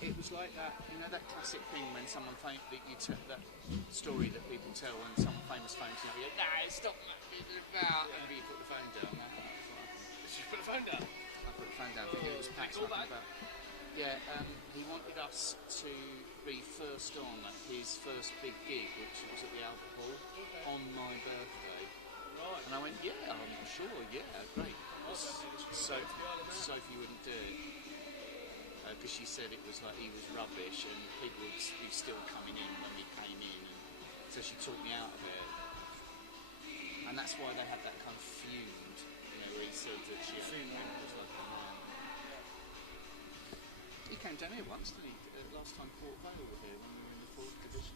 it was like that, that classic thing when someone that that story that people tell when someone famous phones you, no, stop about, and you put the phone down. Did you put the phone down? I put the phone down, thinking it was Pat snapping about. Yeah, he wanted us to be first on at his first big gig, which was at the Albert Hall, on my birthday. Right. And I went, yeah, I'm sure, yeah, great. Sophie wouldn't do it. Because she said it was like he was rubbish and people would be still coming in when we came in, and so she talked me out of it. And that's why they had that kind of feud, where he said that she was like a man. He came down here once, didn't he? Last time Port Vale were here when we were in the 4th division.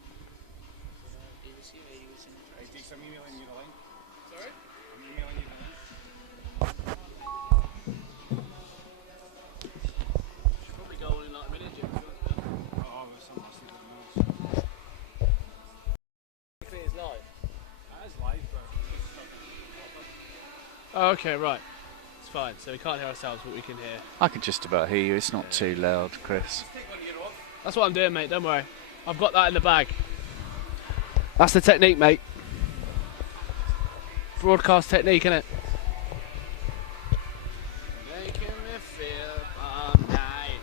He was here, he was in the Hey, Dix, I'm emailing you the link. Sorry? I'm emailing you the link. Probably go on in like a minute, Jim. Oh, there's some must that moves. It's live. That is live, but Oh, okay, right. It's fine. So we can't hear ourselves, but we can hear. I can just about hear you. It's not too loud, Chris. That's what I'm doing, mate. Don't worry. I've got that in the bag. That's the technique, mate. Broadcast technique, innit? Making me feel all night.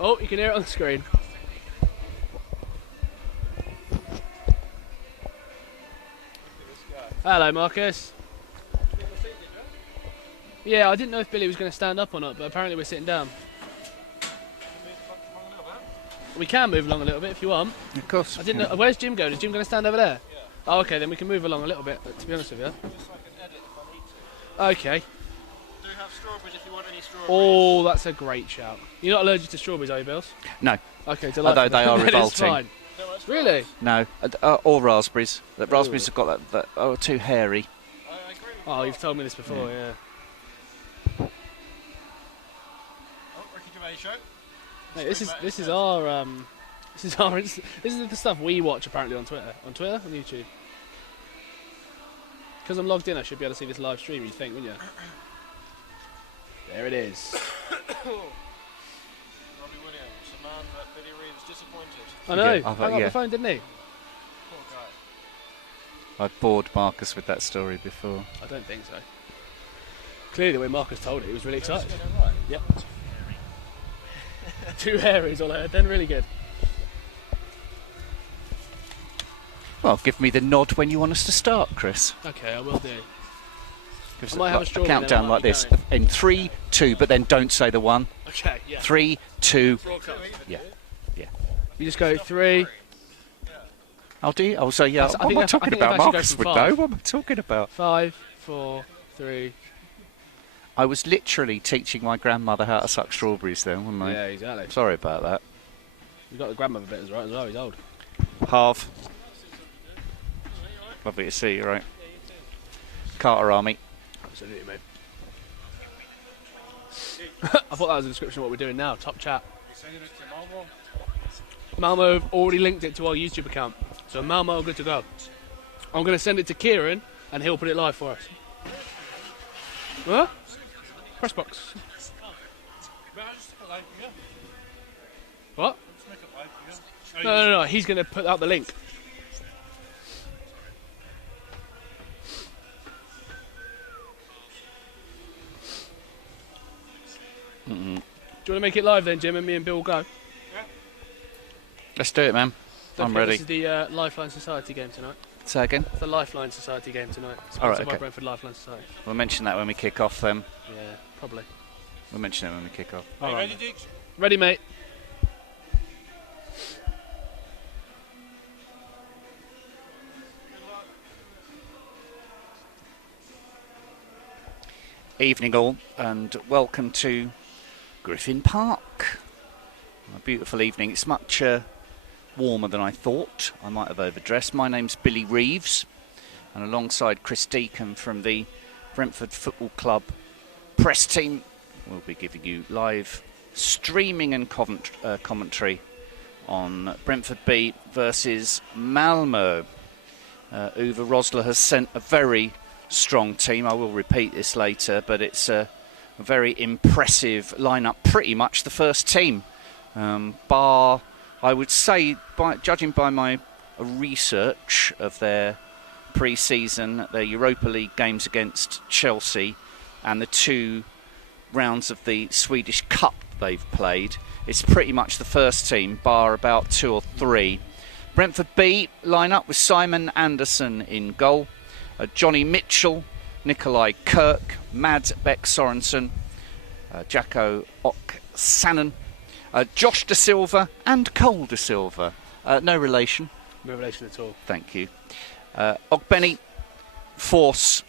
Oh, you can hear it on the screen. Hello, Marcus. Yeah, I didn't know if Billy was going to stand up or not, but apparently we're sitting down. We can move along a little bit if you want. Of course. I didn't know. Where's Jim going? Is Jim going to stand over there? Yeah. Oh, okay, then we can move along a little bit, to be honest with you. just so I can edit if I need to. Okay. Do have strawberries if you want any strawberries. Oh, that's a great shout. You're not allergic to strawberries, are you, Bills? No. Okay, delightful. Although they are Then it's revolting. fine. Really? No. Or raspberries. The raspberries have got that too hairy. I agree. Oh, you've told me this before, yeah. Oh, Ricky Gervais show. Mate, this is our this is the stuff we watch apparently on Twitter. On YouTube. Because I'm logged in, I should be able to see this live stream. You'd think, wouldn't you? There it is. Robbie Williams, a man that Billy Reeves disappointed. I know. Yeah, I thought- Hung up yeah. the phone, didn't he? Poor guy. I bored Marcus with that story before. I don't think so. Clearly, the way Marcus told it, he was really excited. Right. Yep. Too hairy is all I heard. Then really good. Well, give me the nod when you want us to start, Chris. Okay, I will do. Give us I might have a strawberry, then I countdown might like be this. going. In 3, 2, but then don't say the 1. Okay, yeah. 3, 2. Broadcast. Yeah. You just go 3. I'll do. I'll say yeah. I What think am I I talking think about? they've actually Marcus gone would from know. 5. What am I talking about? 5, 4, 3. I was literally teaching my grandmother how to suck strawberries then, wasn't I? Yeah, exactly. Sorry about that. You got the grandmother bit as well. He's old. Half. Lovely to see you, right? Carter Army. Absolutely, mate. I thought that was a description of what we're doing now. Top chat. You sending it to Malmo? Malmo have already linked it to our YouTube account, so Malmo are good to go. I'm going to send it to Kieran, and he'll put it live for us. Huh? Press box. What? No. He's going to put out the link. Do you want to make it live then, Jim, and me and Bill will go? Let's do it, man. Don't I'm forget, ready. This is the Lifeline Society game tonight. Say again. It's the Lifeline Society game tonight. Sponsored All right, by okay. Brentford Lifeline Society. We'll mention that when we kick off then. Yeah, probably. We'll mention it when we kick off. Are you ready, Dix? Ready, mate? Evening all, and welcome to Griffin Park. A beautiful evening. It's much warmer than I thought. I might have overdressed. My name's Billy Reeves, and alongside Chris Deacon from the Brentford Football Club press team, we'll be giving you live streaming and commentary on Brentford B versus Malmo. Uwe Rosler has sent a very strong team. I will repeat this later, but it's a a very impressive lineup, pretty much the first team. Bar, I would say, judging by my research of their pre-season, their Europa League games against Chelsea and the 2 rounds of the Swedish Cup they've played, it's pretty much the first team, bar about 2 or 3. Brentford B line-up with Simon Anderson in goal, Johnny Mitchell, Nikolai Kirk, Mads Beck Sorensen, Jacko Oksanen, Josh De Silva and Cole De Silva. No relation. No relation at all. Thank you. Ogbeni, Force,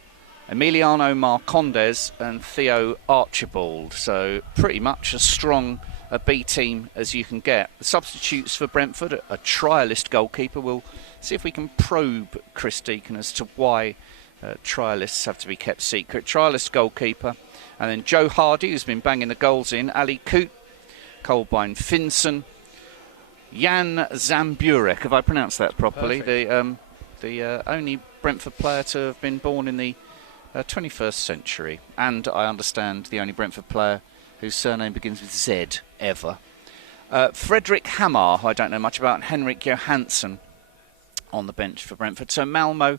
Emiliano Marcondes and Theo Archibald. So pretty much as strong a B team as you can get. The substitutes for Brentford, a trialist goalkeeper. We'll see if we can probe Chris Deacon as to why trialists have to be kept secret. Trialist goalkeeper. And then Joe Hardy, who's been banging the goals in. Ali Koot, Kolbein Finson, Jan Zamburek. Have I pronounced that properly? Perfect. The only Brentford player to have been born in the 21st century. And I understand the only Brentford player whose surname begins with Z ever. Frederick Hamar, who I don't know much about, and Henrik Johansson on the bench for Brentford. So Malmo,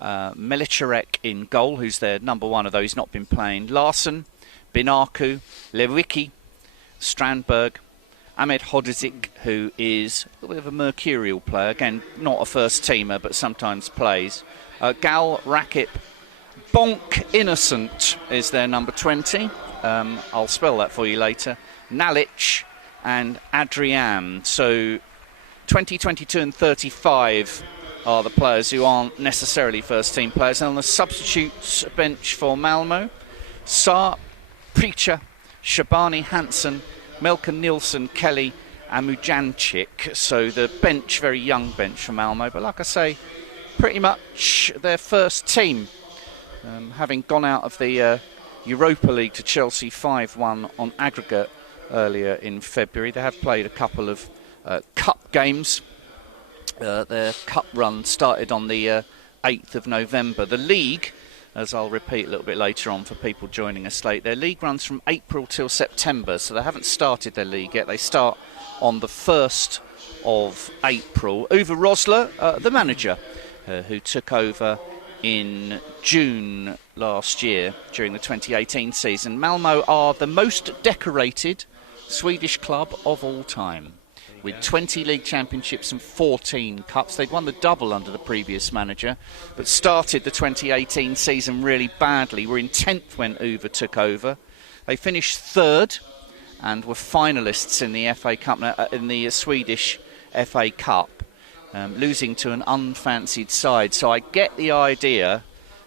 Melichorek in goal, who's their number 1 of those not been playing. Larson, Binaku, Lewicki, Strandberg, Ahmed Hodzic, who is a little bit of a mercurial player. Again, not a first teamer, but sometimes plays. Gal Rakip, Bonk Innocent is their number 20. I'll spell that for you later. Nalic and Adrian. So 20, 22 and 35 are the players who aren't necessarily first team players. And on the substitutes bench for Malmo, Saar, Preacher, Shabani Hansen, Melker Nielsen, Kelly and Mujancic. So the bench, very young bench for Malmo. But like I say, pretty much their first team. Having gone out of the Europa League to Chelsea 5-1 on aggregate earlier in February. They have played a couple of cup games. Their cup run started on the 8th of November. The league, as I'll repeat a little bit later on for people joining us late, their league runs from April till September, so they haven't started their league yet. They start on the 1st of April. Uwe Rosler, the manager, who took over in June last year during the 2018 season. Malmo are the most decorated Swedish club of all time, with 20 league championships and 14 cups. They'd won the double under the previous manager, but started the 2018 season really badly. Were in 10th when Uwe took over. They finished 3rd and were finalists in the FA Cup, in the Swedish FA Cup. Losing to an unfancied side. So I get the idea,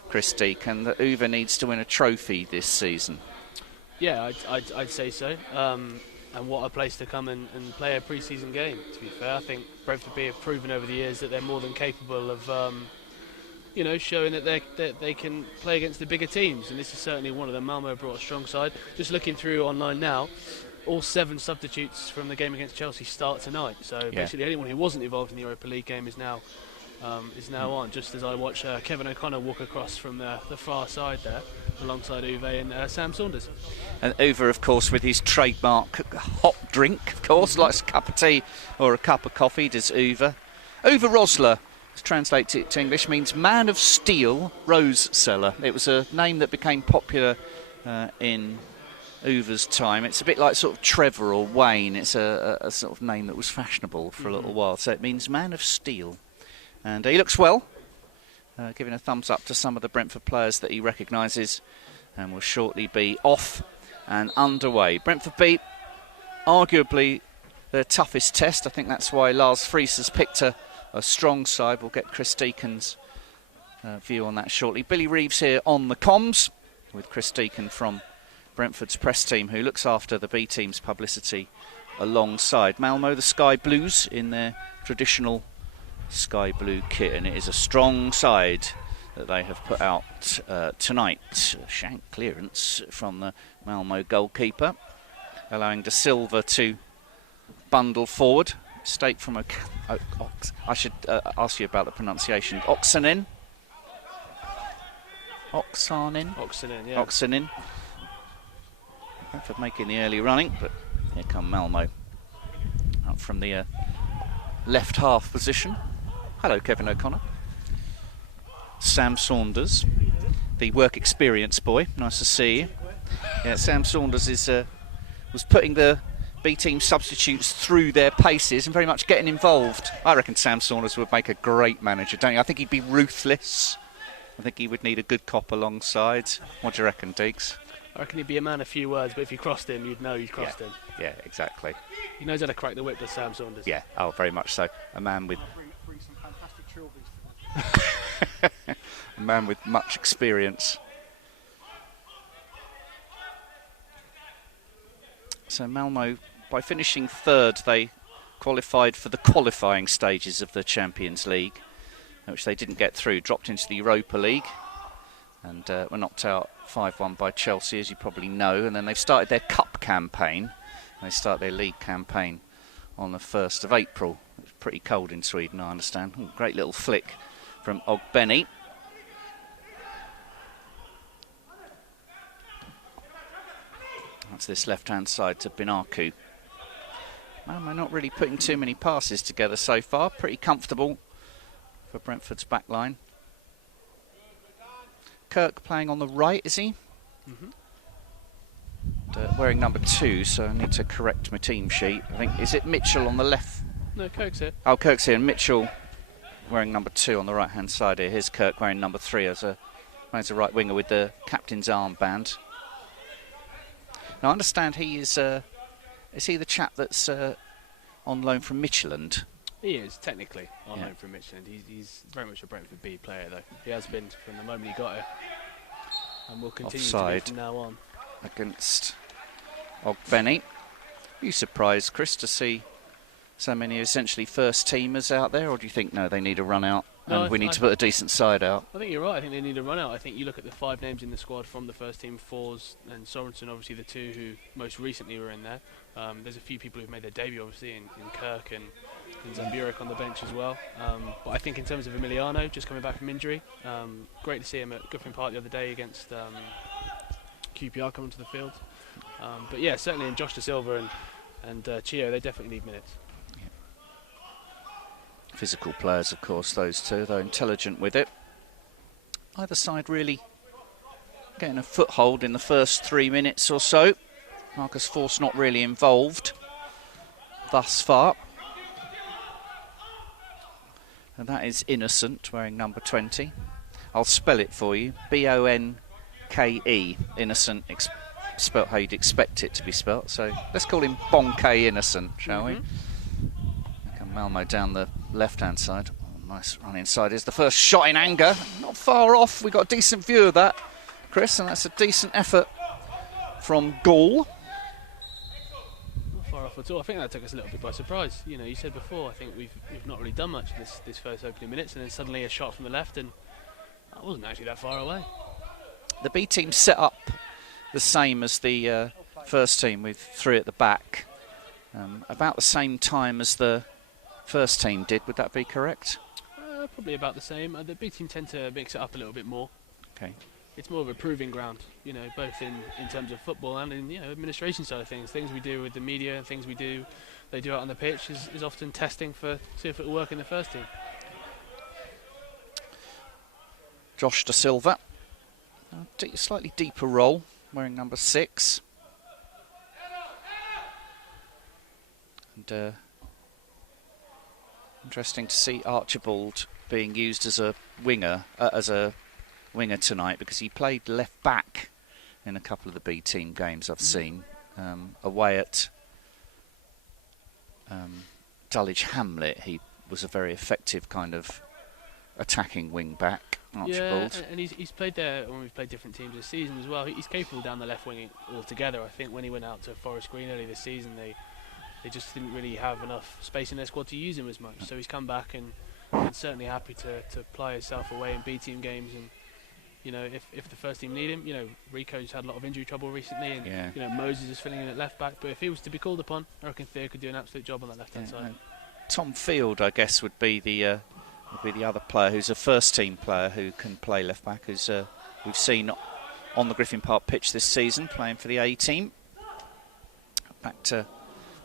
Chris Deacon, that Uwe needs to win a trophy this season. Yeah, I'd say so. And what a place to come and play a pre-season game, to be fair. I think Brentford B have proven over the years that they're more than capable of showing that they can play against the bigger teams. And this is certainly one of them. Malmo brought a strong side. Just looking through online now, all 7 substitutes from the game against Chelsea start tonight. So basically anyone who wasn't involved in the Europa League game is now on, just as I watch Kevin O'Connor walk across from the far side there alongside Uwe and Sam Saunders. And Uwe, of course, with his trademark hot drink, of course, likes a cup of tea or a cup of coffee, does Uwe. Uwe Rosler, to translate it to English, means man of steel rose cellar. It was a name that became popular in Uwe's time. It's a bit like sort of Trevor or Wayne. It's a sort of name that was fashionable for a little while. So it means man of steel. And he looks well, giving a thumbs up to some of the Brentford players that he recognises, and will shortly be off and underway. Brentford beat arguably their toughest test. I think that's why Lars Friis has picked a strong side. We'll get Chris Deacon's view on that shortly. Billy Reeves here on the comms with Chris Deacon from Brentford's press team, who looks after the B team's publicity alongside Malmo, the Sky Blues, in their traditional sky blue kit, and it is a strong side that they have put out tonight. Shank clearance from the Malmo goalkeeper, allowing De Silva to bundle forward. Mistake from I should ask you about the pronunciation. Oksanen, Oksanen, yeah. Oksanen. Brentford making the early running, but here come Malmo up from the left half position. Hello, Kevin O'Connor. Sam Saunders, the work experience boy. Nice to see you. Yeah, Sam Saunders was putting the B team substitutes through their paces and very much getting involved. I reckon Sam Saunders would make a great manager, don't you? I think he'd be ruthless. I think he would need a good cop alongside. What do you reckon, Deeks? I reckon he'd be a man of few words, but if you crossed him, you'd know you'd crossed him. Yeah, exactly. He knows how to crack the whip, does Sam Saunders. Yeah, oh, very much so. A man with Bring some fantastic trilbies to them. a man with much experience. So Malmo, by finishing third, they qualified for the qualifying stages of the Champions League, which they didn't get through, dropped into the Europa League, and were knocked out 5-1 by Chelsea, as you probably know. And then they've started their cup campaign. They start their league campaign on the 1st of April. It's pretty cold in Sweden, I understand. Ooh, great little flick from Ogbeni. That's this left-hand side to Binaku. Malmo not really putting too many passes together so far. Pretty comfortable for Brentford's back line. Kirk playing on the right, is he? Mm-hmm. And, wearing number 2, so I need to correct my team sheet. I think, is it Mitchell on the left? No, Kirk's here. Oh, Kirk's here, and Mitchell wearing number 2 on the right-hand side here. Here's Kirk wearing number 3 as a right winger with the captain's armband. Now, I understand he is he the chap that's on loan from Midtjylland? He is, technically, on Yeah. loan from Midtjylland. He's very much a Brentford B player, though. He has been from the moment he got here. And will continue Offside. to be from now on. Against Ogbeni. Are you surprised, Chris, to see so many essentially first teamers out there, or do you think no, they need a run out No, and we need to put a decent side out? I think you're right. I think they need a run out. I think you look at the 5 names in the squad from the first team, Fors and Sorensen, obviously the 2 who most recently were in there. There's a few people who've made their debut, obviously, in Kirk and in Zamburik on the bench as well. But I think in terms of Emiliano, just coming back from injury, great to see him at Griffin Park the other day against QPR coming to the field. But yeah, certainly in Josh Da Silva and Chio, they definitely need minutes. Physical players, of course, those two, though intelligent with it. Either side really getting a foothold in the first 3 minutes or so. Marcus Forss not really involved thus far. And that is Innocent, wearing number 20. I'll spell it for you. B-O-N-K-E. Innocent, spelt how you'd expect it to be spelt. So let's call him Bonke Innocent, shall we? Come Malmo down the left-hand side. Oh, nice run inside. Is the first shot in anger. Not far off. We got a decent view of that, Chris, and that's a decent effort from Gall. Not far off at all. I think that took us a little bit by surprise. You know, you said before, I think we've not really done much this first opening minutes, and then suddenly a shot from the left, and that wasn't actually that far away. The B team set up the same as the first team with 3 at the back, about the same time as the first team did. Would that be correct? Probably about the same. The B team tend to mix it up a little bit more. Okay. It's more of a proving ground, you know, both in terms of football and in administration side of things. Things we do with the media and things they do out on the pitch is often testing for see if it will work in the first team. Josh Da Silva, slightly deeper role, wearing number 6. And interesting to see Archibald being used as a winger tonight, because he played left back in a couple of the B team games I've seen, away at Dulwich Hamlet. He was a very effective kind of attacking wing back, Archibald. Yeah, and he's played there when we've played different teams this season as well. He's capable down the left wing altogether. I think when he went out to Forest Green early this season, they just didn't really have enough space in their squad to use him as much. So he's come back and certainly happy to ply himself away in B team games. And you know, if the first team need him, you know, Rico's had a lot of injury trouble recently, and you know, Moses is filling in at left back. But if he was to be called upon, I reckon Theo could do an absolute job on that left hand side. Tom Field, I guess, would be the other player who's a first team player who can play left back, who's we've seen on the Griffin Park pitch this season, playing for the A team. back to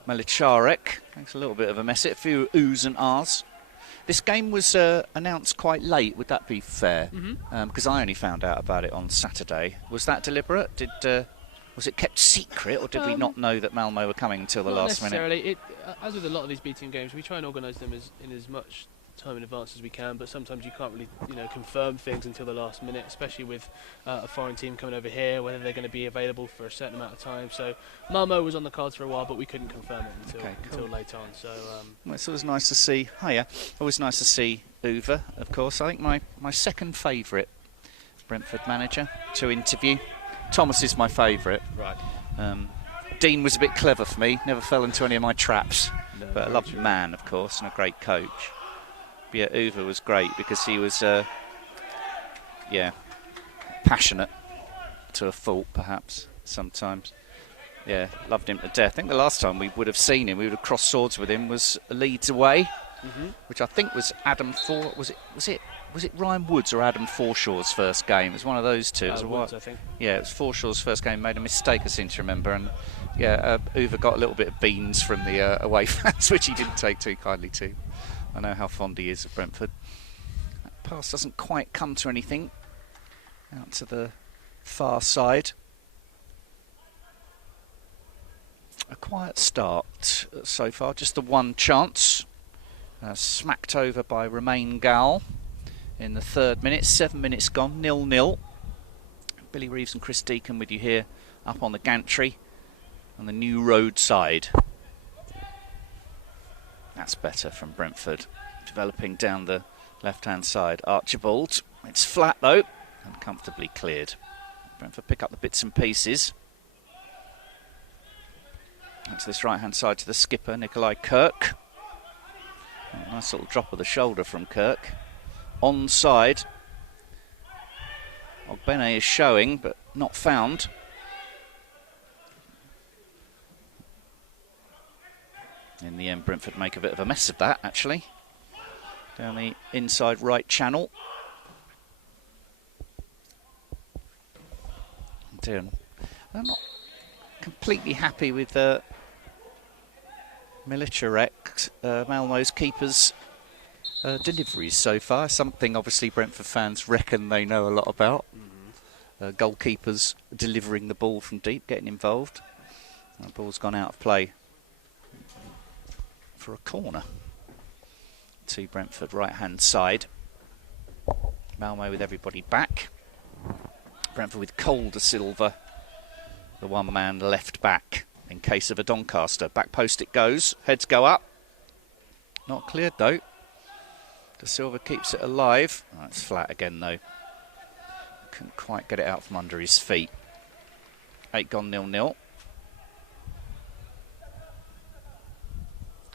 Melicharek. Makes a little bit of a mess. A few oohs and ahs. This game was announced quite late. Would that be fair? Because I only found out about it on Saturday. Was that deliberate? Was it kept secret, or did we not know that Malmo were coming until the last minute? Not necessarily. As with a lot of these B team games, we try and organise them in as much time in advance as we can, but sometimes you can't really confirm things until the last minute, especially with a foreign team coming over here, whether they're going to be available for a certain amount of time. So Malmo was on the cards for a while, but we couldn't confirm it until late on. So well, it's always nice to see. Always nice to see Uwe, of course. I think my second favourite Brentford manager to interview. Thomas is my favourite. Right. Dean was a bit clever for me. Never fell into any of my traps. No, but a lovely man, of course, and a great coach. But yeah, Uwe was great because he was, passionate to a fault, perhaps, sometimes. Yeah, loved him to death. I think the last time we would have seen him, we would have crossed swords with him, was Leeds away, which I think was Adam Was it Ryan Woods or Adam Forshaw's first game? It was one of those two. Woods, I think. Yeah, it was Forshaw's first game. Made a mistake, I seem to remember. And yeah, Uwe got a little bit of beans from the away fans, which he didn't take too kindly to. I know how fond he is of Brentford. That pass doesn't quite come to anything. Out to the far side. A quiet start so far. Just the one chance. Smacked over by Romain Gall in the 3rd minute. 7 minutes gone, 0-0. Billy Reeves and Chris Deacon with you here up on the gantry on the New Road side. That's better from Brentford, developing down the left-hand side. Archibald, it's flat though, and comfortably cleared. Brentford pick up the bits and pieces. And to this right-hand side to the skipper, Nikolai Kirk. Nice little drop of the shoulder from Kirk. Onside. Ogbene is showing, but not found. In the end, Brentford make a bit of a mess of that, actually. Down the inside right channel. I'm not completely happy with Milicharek, Malmo's keeper's deliveries so far. Something obviously Brentford fans reckon they know a lot about. Goalkeepers delivering the ball from deep, getting involved. The ball's gone out of play for a corner to Brentford right hand side. Malmo with everybody back. Brentford with Cole de Silva, the one man left back in case of a Doncaster. Back post it goes, heads go up. Not cleared though. De Silva keeps it alive. Oh, it's flat again though. Couldn't quite get it out from under his feet. 8 gone, 0-0.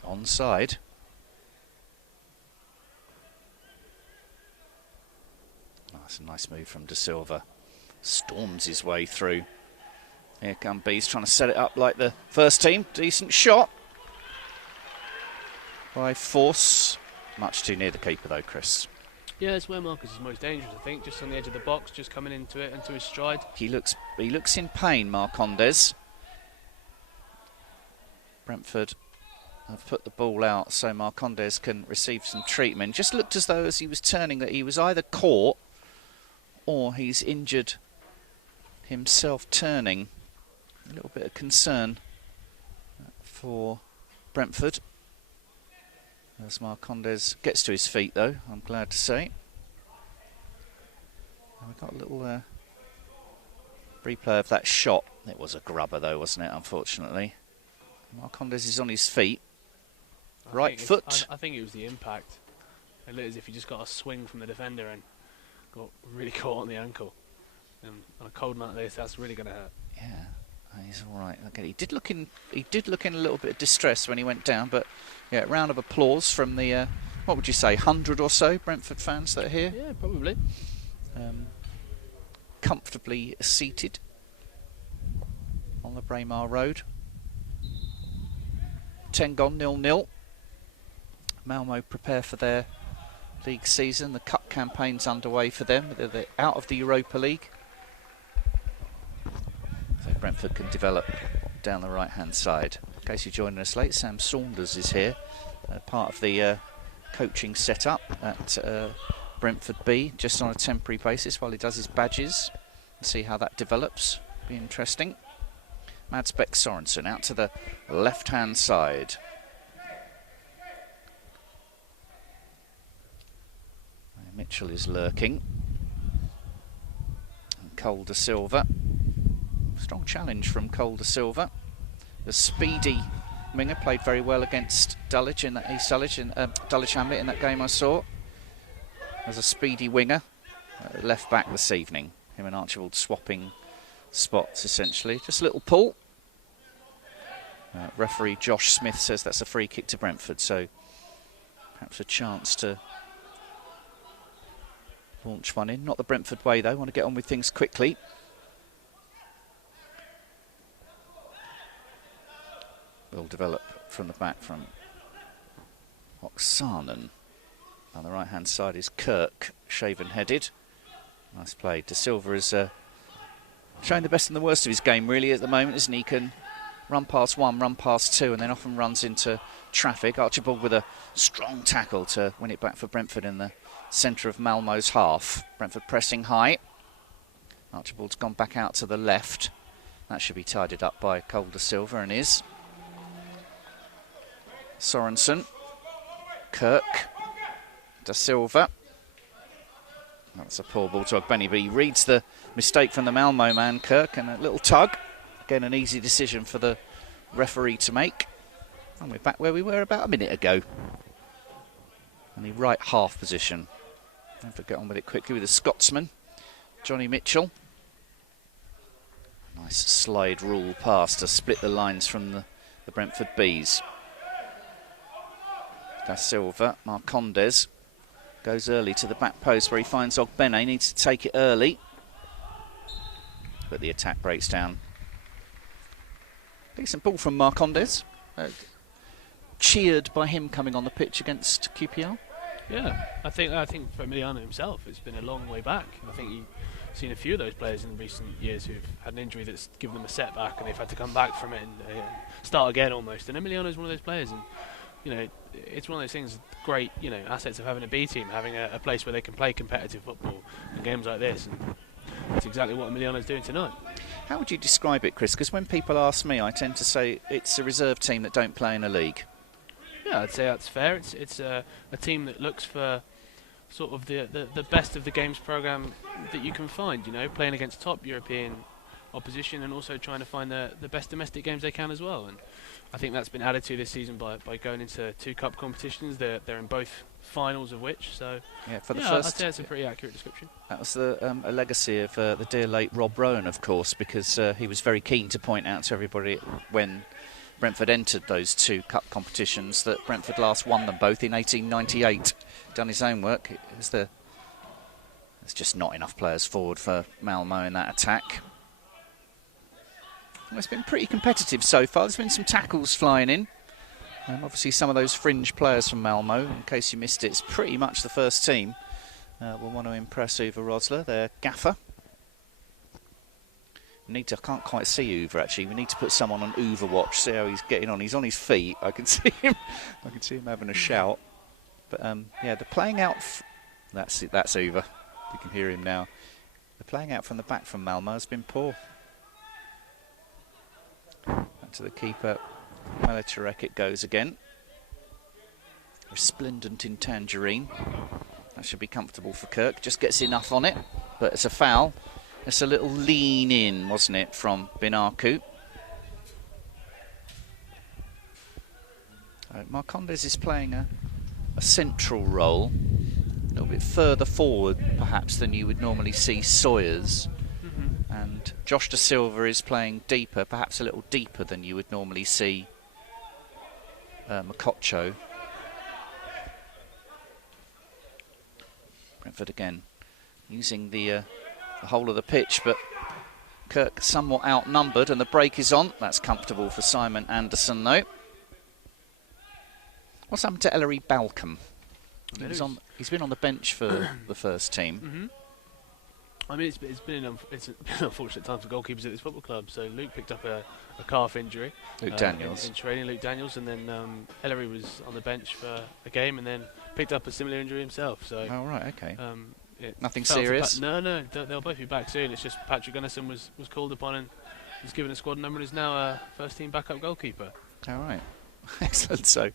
Onside. Oh, that's a nice move from De Silva. Storms his way through. Here come Bees trying to set it up like the first team. Decent shot by Force. Much too near the keeper though, Chris. Yeah, it's where Marcus is most dangerous, I think. Just on the edge of the box, just coming into it, into his stride. He looks in pain, Marcondes. Brentford have put the ball out so Marcondes can receive some treatment. Just looked as though as he was turning that he was either caught or he's injured himself turning. A little bit of concern for Brentford. As Marcondes gets to his feet though, I'm glad to say. And we've got a little replay of that shot. It was a grubber though, wasn't it, unfortunately. Marcondes is on his feet. Right foot. I think it was the impact. It looked as if he just got a swing from the defender and got really caught on the ankle. And on a cold night like this, that's really going to hurt. Yeah, he's all right. Okay, he did look in a little bit of distress when he went down, but yeah, round of applause from the what would you say, 100 or so Brentford fans that are here. Yeah, probably. Comfortably seated on the Braemar Road. 10 gone, 0-0. Malmo prepare for their league season. The cup campaign's underway for them. They're out of the Europa League. So Brentford can develop down the right-hand side. In case you're joining us late, Sam Saunders is here, part of the coaching setup at Brentford B, just on a temporary basis while he does his badges. See how that develops. Be interesting. Mads Bech Sorensen out to the left-hand side. Mitchell is lurking. And Cole de Silva. Strong challenge from Cole de Silva. The speedy winger played very well against Dulwich in that Dulwich Hamlet in that game I saw. As a speedy winger, left back this evening. Him and Archibald swapping spots essentially. Just a little pull. Referee Josh Smith says that's a free kick to Brentford, so perhaps a chance to launch one in. Not the Brentford way though, want to get on with things quickly. Will develop from the back from Oksanen. On the right hand side is Kirk, shaven headed. Nice play. De Silva is showing the best and the worst of his game really at the moment, isn't he? Can run past one, run past two, and then often runs into traffic. Archibald with a strong tackle to win it back for Brentford in the centre of Malmo's half. Brentford pressing high. Archibald's gone back out to the left. That should be tidied up by Cole de Silva, and is. Sorensen, Kirk, de Silva. That's a poor ball to Ogbeni, but he reads the mistake from the Malmo man, Kirk, and a little tug. Again, an easy decision for the referee to make. And we're back where we were about a minute ago. In the right half position. Don't forget on with it quickly with the Scotsman, Johnny Mitchell. Nice slide rule pass to split the lines from the Brentford Bees. Da Silva, Marcondes goes early to the back post where he finds Ogbene, needs to take it early. But the attack breaks down. Decent ball from Marcondes. Cheered by him coming on the pitch against QPR. Yeah, I think for Emiliano himself, it's been a long way back. I think you've seen a few of those players in recent years who've had an injury that's given them a setback and they've had to come back from it and start again almost. And Emiliano's one of those players, and you know, it's one of those things. Great, you know, assets of having a B team, having a place where they can play competitive football in games like this, and that's exactly what Emiliano's doing tonight. How would you describe it, Chris? Because when people ask me, I tend to say it's a reserve team that don't play in a league. Yeah, I'd say that's fair. It's a team that looks for sort of the best of the games programme that you can find, you know, playing against top European opposition and also trying to find the best domestic games they can as well. And I think that's been added to this season by going into 2 cup competitions. They're in both finals of which, so yeah, for the I'd first, say it's a pretty accurate description. That was a legacy of the dear late Rob Rowan, of course, because he was very keen to point out to everybody when Brentford entered those 2 cup competitions that Brentford last won them both in 1898. Done his own work. There's just not enough players forward for Malmo in that attack. Well, it's been pretty competitive so far. There's been some tackles flying in. Obviously some of those fringe players from Malmo, in case you missed it, it's pretty much the first team. Will want to impress Uwe Rosler, their gaffer. I can't quite see Uwe actually. We need to put someone on Uwe watch, see how he's getting on. He's on his feet. I can see him having a shout. But yeah, the playing out. That's it. That's Uwe. You can hear him now. The playing out from the back from Malmo has been poor. Back to the keeper. Melitorek it goes again. Resplendent in tangerine. That should be comfortable for Kirk. Just gets enough on it, but it's a foul. It's a little lean in, wasn't it, from Binaku. Marcondes is playing a central role, a little bit further forward perhaps than you would normally see Sawyers. And Josh de Silva is playing deeper, perhaps a little deeper than you would normally see Mokotjo. Brentford again using the whole of the pitch, but Kirk somewhat outnumbered and the break is on. That's comfortable for Simon Anderson though. What's happened to Ellery Balcom? He's been on the bench for the first team. I mean, it's been an unfortunate time for goalkeepers at this football club. So Luke picked up a calf injury. Luke Daniels. In training, Luke Daniels, and then Ellery was on the bench for a game and then picked up a similar injury himself. So. Oh, right, okay. Nothing fell to serious? No, they'll both be back soon. It's just Patrick Gunnison was called upon and was given a squad number and is now a first-team backup goalkeeper. All right. Excellent. So,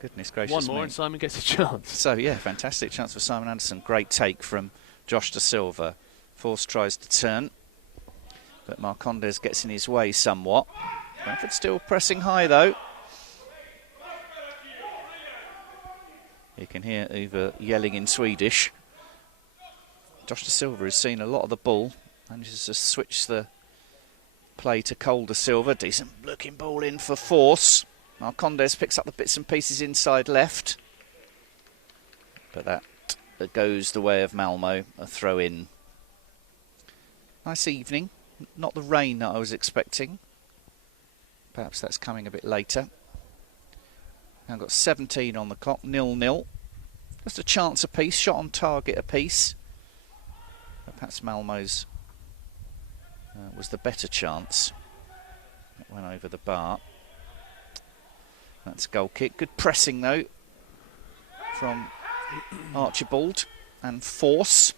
goodness gracious One more me. and Simon gets a chance. So, yeah, fantastic chance for Simon Anderson. Great take from Josh Da Silva. Force tries to turn, but Marcondes gets in his way somewhat. Brentford still pressing high, though. You can hear Uwe yelling in Swedish. Josh Da Silva has seen a lot of the ball. Manages to switch the play to Cole Da Silva. Decent looking ball in for Force. Marcondes picks up the bits and pieces inside left. But that goes the way of Malmo. A throw in. Nice evening. Not the rain that I was expecting. Perhaps that's coming a bit later. Now got 17 on the clock. 0-0. Just a chance apiece. Shot on target apiece. But perhaps Malmo's was the better chance. It went over the bar. That's a goal kick. Good pressing though from Archibald and Force.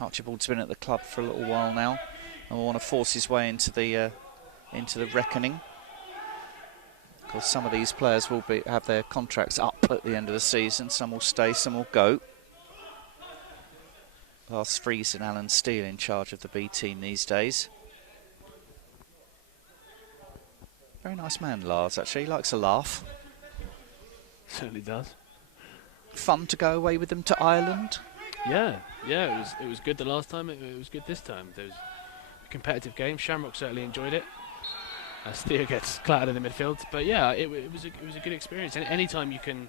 Archibald's been at the club for a little while now and will want to force his way into the reckoning. Because some of these players will have their contracts up at the end of the season. Some will stay, some will go. Lars Friis and Alan Steele in charge of the B team these days. Very nice man, Lars, actually. He likes a laugh. Certainly does. Fun to go away with them to Ireland. Yeah, it was good the last time. It was good this time. There was a competitive game. Shamrock certainly enjoyed it. Steele gets clattered in the midfield, but yeah, it was a good experience. And anytime you can,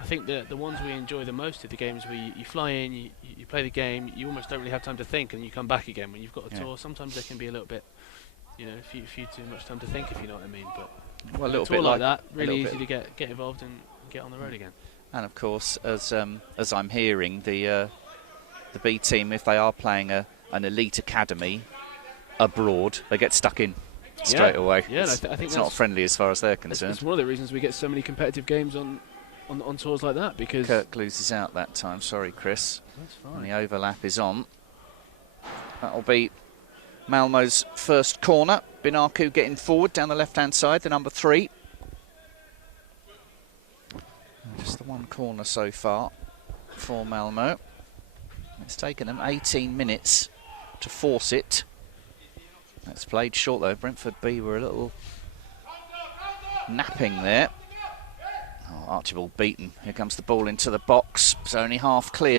I think the ones we enjoy the most are the games where you fly in, you play the game, you almost don't really have time to think, and you come back again. When you've got a tour, sometimes there can be a little bit, a few too much time to think, if you know what I mean. But well, a little tour bit like that, really easy bit. to get involved and get on the road again. And of course, as I'm hearing, the B team, if they are playing an elite academy abroad, they get stuck in straight away. Yeah, I think it's not friendly as far as they're concerned. It's one of the reasons we get so many competitive games on tours like that, because Kirk loses out that time. Sorry, Chris. That's fine. And the overlap is on. That'll be Malmo's first corner. Binaku getting forward down the left-hand side, the number 3. Just the one corner so far for Malmo. It's taken them 18 minutes to force it. That's played short though. Brentford B were a little napping there. Oh, Archibald beaten. Here comes the ball into the box. It's only half clear.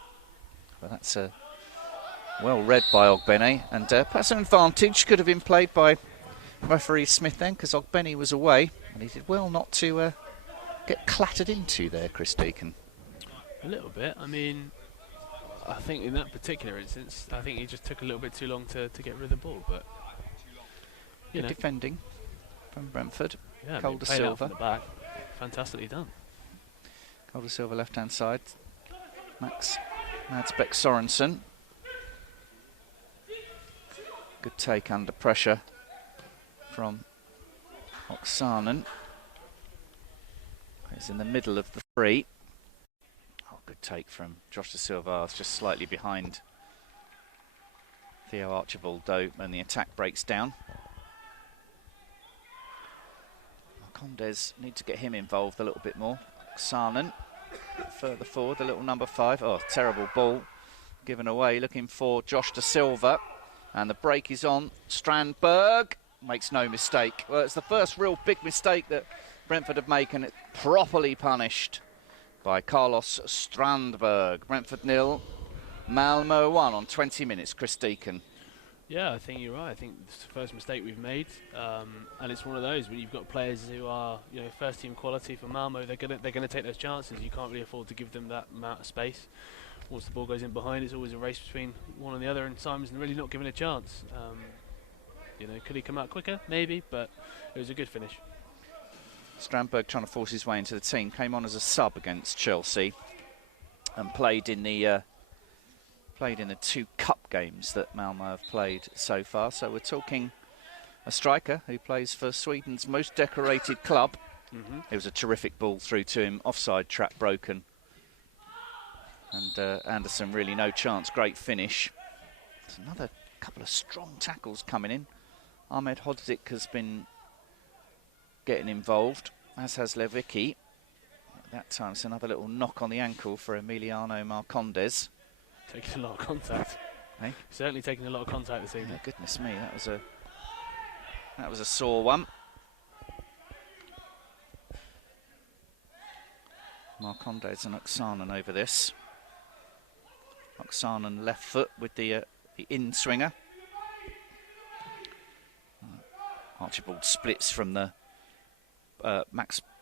But that's well read by Ogbene. And perhaps an advantage could have been played by referee Smith then, because Ogbene was away. And he did well not to get clattered into there, Chris Deacon. A little bit. I mean, I think in that particular instance, I think he just took a little bit too long to get rid of the ball. But defending from Brentford. Yeah, Cole Da Silva. From the back. Fantastically done. Cole Da Silva left hand side. Mads Bech Sorensen. Good take under pressure from Oksanen. He's in the middle of the 3. Oh, good take from Josh Da Silva. It's just slightly behind Theo Archibald though, and the attack breaks down. Condes need to get him involved a little bit more. Oksanen a bit further forward, the little number 5. Oh, terrible ball given away, looking for Josh Da Silva. And the break is on. Strandberg makes no mistake. Well, it's the first real big mistake that Brentford have made, and it's properly punished by Carlos Strandberg. Brentford 0, Malmo 1 on 20 minutes. Chris Deacon. Yeah, I think you're right. I think it's the first mistake we've made, and it's one of those when you've got players who are, first team quality for Malmo. They're gonna take those chances. You can't really afford to give them that amount of space. Once the ball goes in behind, it's always a race between one and the other, and Simon's really not given a chance. Could he come out quicker? Maybe, but it was a good finish. Strandberg trying to force his way into the team. Came on as a sub against Chelsea and played in the played in the 2 cup games that Malmo have played so far. So we're talking a striker who plays for Sweden's most decorated club. It was a terrific ball through to him, offside trap broken. And Anderson really no chance, great finish. There's another couple of strong tackles coming in. Ahmed Hodzik has been getting involved, as has Levicki. At that time it's another little knock on the ankle for Emiliano Marcondes. Taking a lot of contact. Eh? Certainly taking a lot of contact this evening. Oh, goodness me, that was a sore one. Marcondes and Oksanen over this. Oksanen left foot with the in-swinger. Archibald splits from the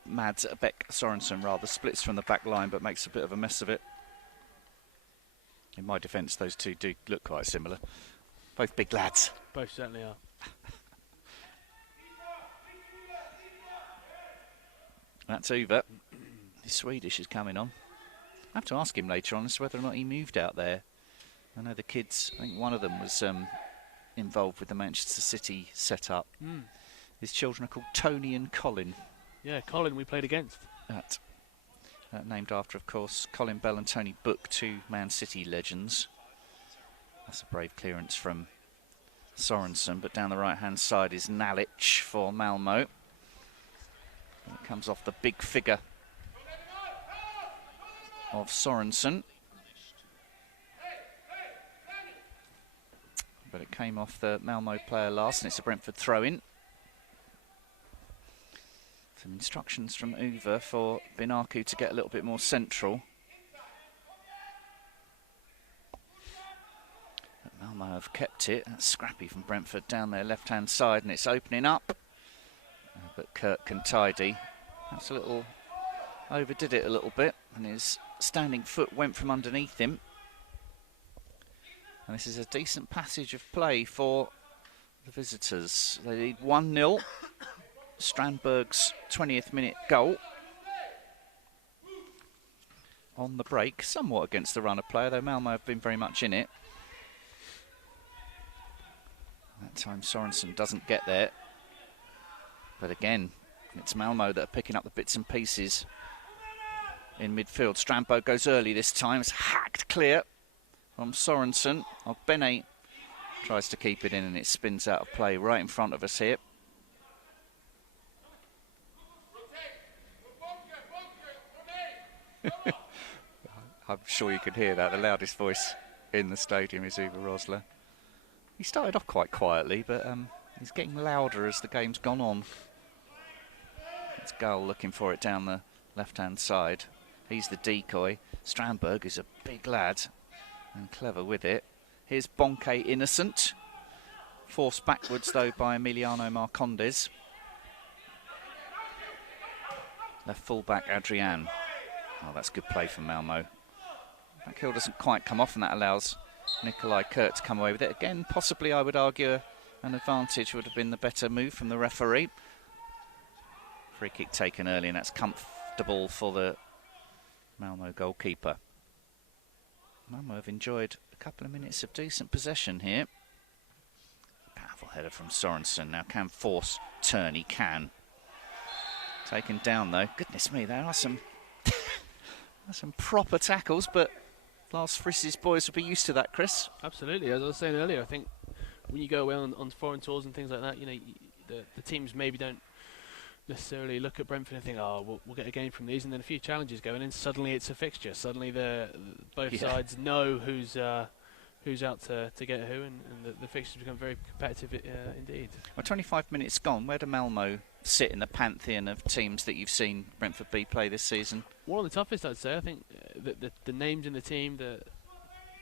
Mads Beck Sorensen rather splits from the back line, but makes a bit of a mess of it. In my defence, those two do look quite similar. Both big lads. Both certainly are. That's Uwe. The Swedish is coming on. I have to ask him later on as to whether or not he moved out there. I know the kids, I think one of them was involved with the Manchester City setup. His children are called Tony and Colin. Yeah, Colin we played against. Named after, of course, Colin Bell and Tony Book, 2 Man City legends. That's a brave clearance from Sorensen, but down the right-hand side is Nalic for Malmo. It comes off the big figure of Sorensen. But it came off the Malmo player last, and it's a Brentford throw-in. Some instructions from Uwe for Binaku to get a little bit more central. But Malmo have kept it. That's scrappy from Brentford down their left-hand side, and it's opening up. But Kirk can tidy. That's a little... overdid it a little bit, and his standing foot went from underneath him. And this is a decent passage of play for the visitors. They lead 1-0. Strandberg's 20th minute goal. On the break, somewhat against the runner player, though Malmo have been very much in it. That time Sorensen doesn't get there. But again, it's Malmo that are picking up the bits and pieces in midfield. Strandberg goes early this time. It's hacked clear from Sorensen. Ogbene tries to keep it in, and it spins out of play right in front of us here. I'm sure you could hear that. The loudest voice in the stadium is Uwe Rosler. He started off quite quietly, but he's getting louder as the game's gone on. It's Gull looking for it down the left-hand side. He's the decoy. Strandberg is a big lad and clever with it. Here's Bonke Innocent. Forced backwards, though, by Emiliano Marcondes. Left full-back Adrian. Oh, that's good play from Malmo. That kill doesn't quite come off, and that allows Nikolai Kurt to come away with it. Again, possibly, I would argue, an advantage would have been the better move from the referee. Free kick taken early, and that's comfortable for the Malmo goalkeeper. Malmo have enjoyed a couple of minutes of decent possession here. Powerful header from Sorensen. Now can force turn, he can. Taken down, though. Goodness me, there are some proper tackles, but Lars Friss's boys will be used to that, Chris. Absolutely. As I was saying earlier, I think when you go away on foreign tours and things like that, you know, the teams maybe don't necessarily look at Brentford and think, oh, we'll get a game from these, and then a few challenges go in, and suddenly it's a fixture. Suddenly both sides know who's out to get who, and the fixtures become very competitive indeed. Well, 25 minutes gone. Where do Malmo sit in the pantheon of teams that you've seen Brentford B play this season? One of the toughest, I'd say. I think the names in the team,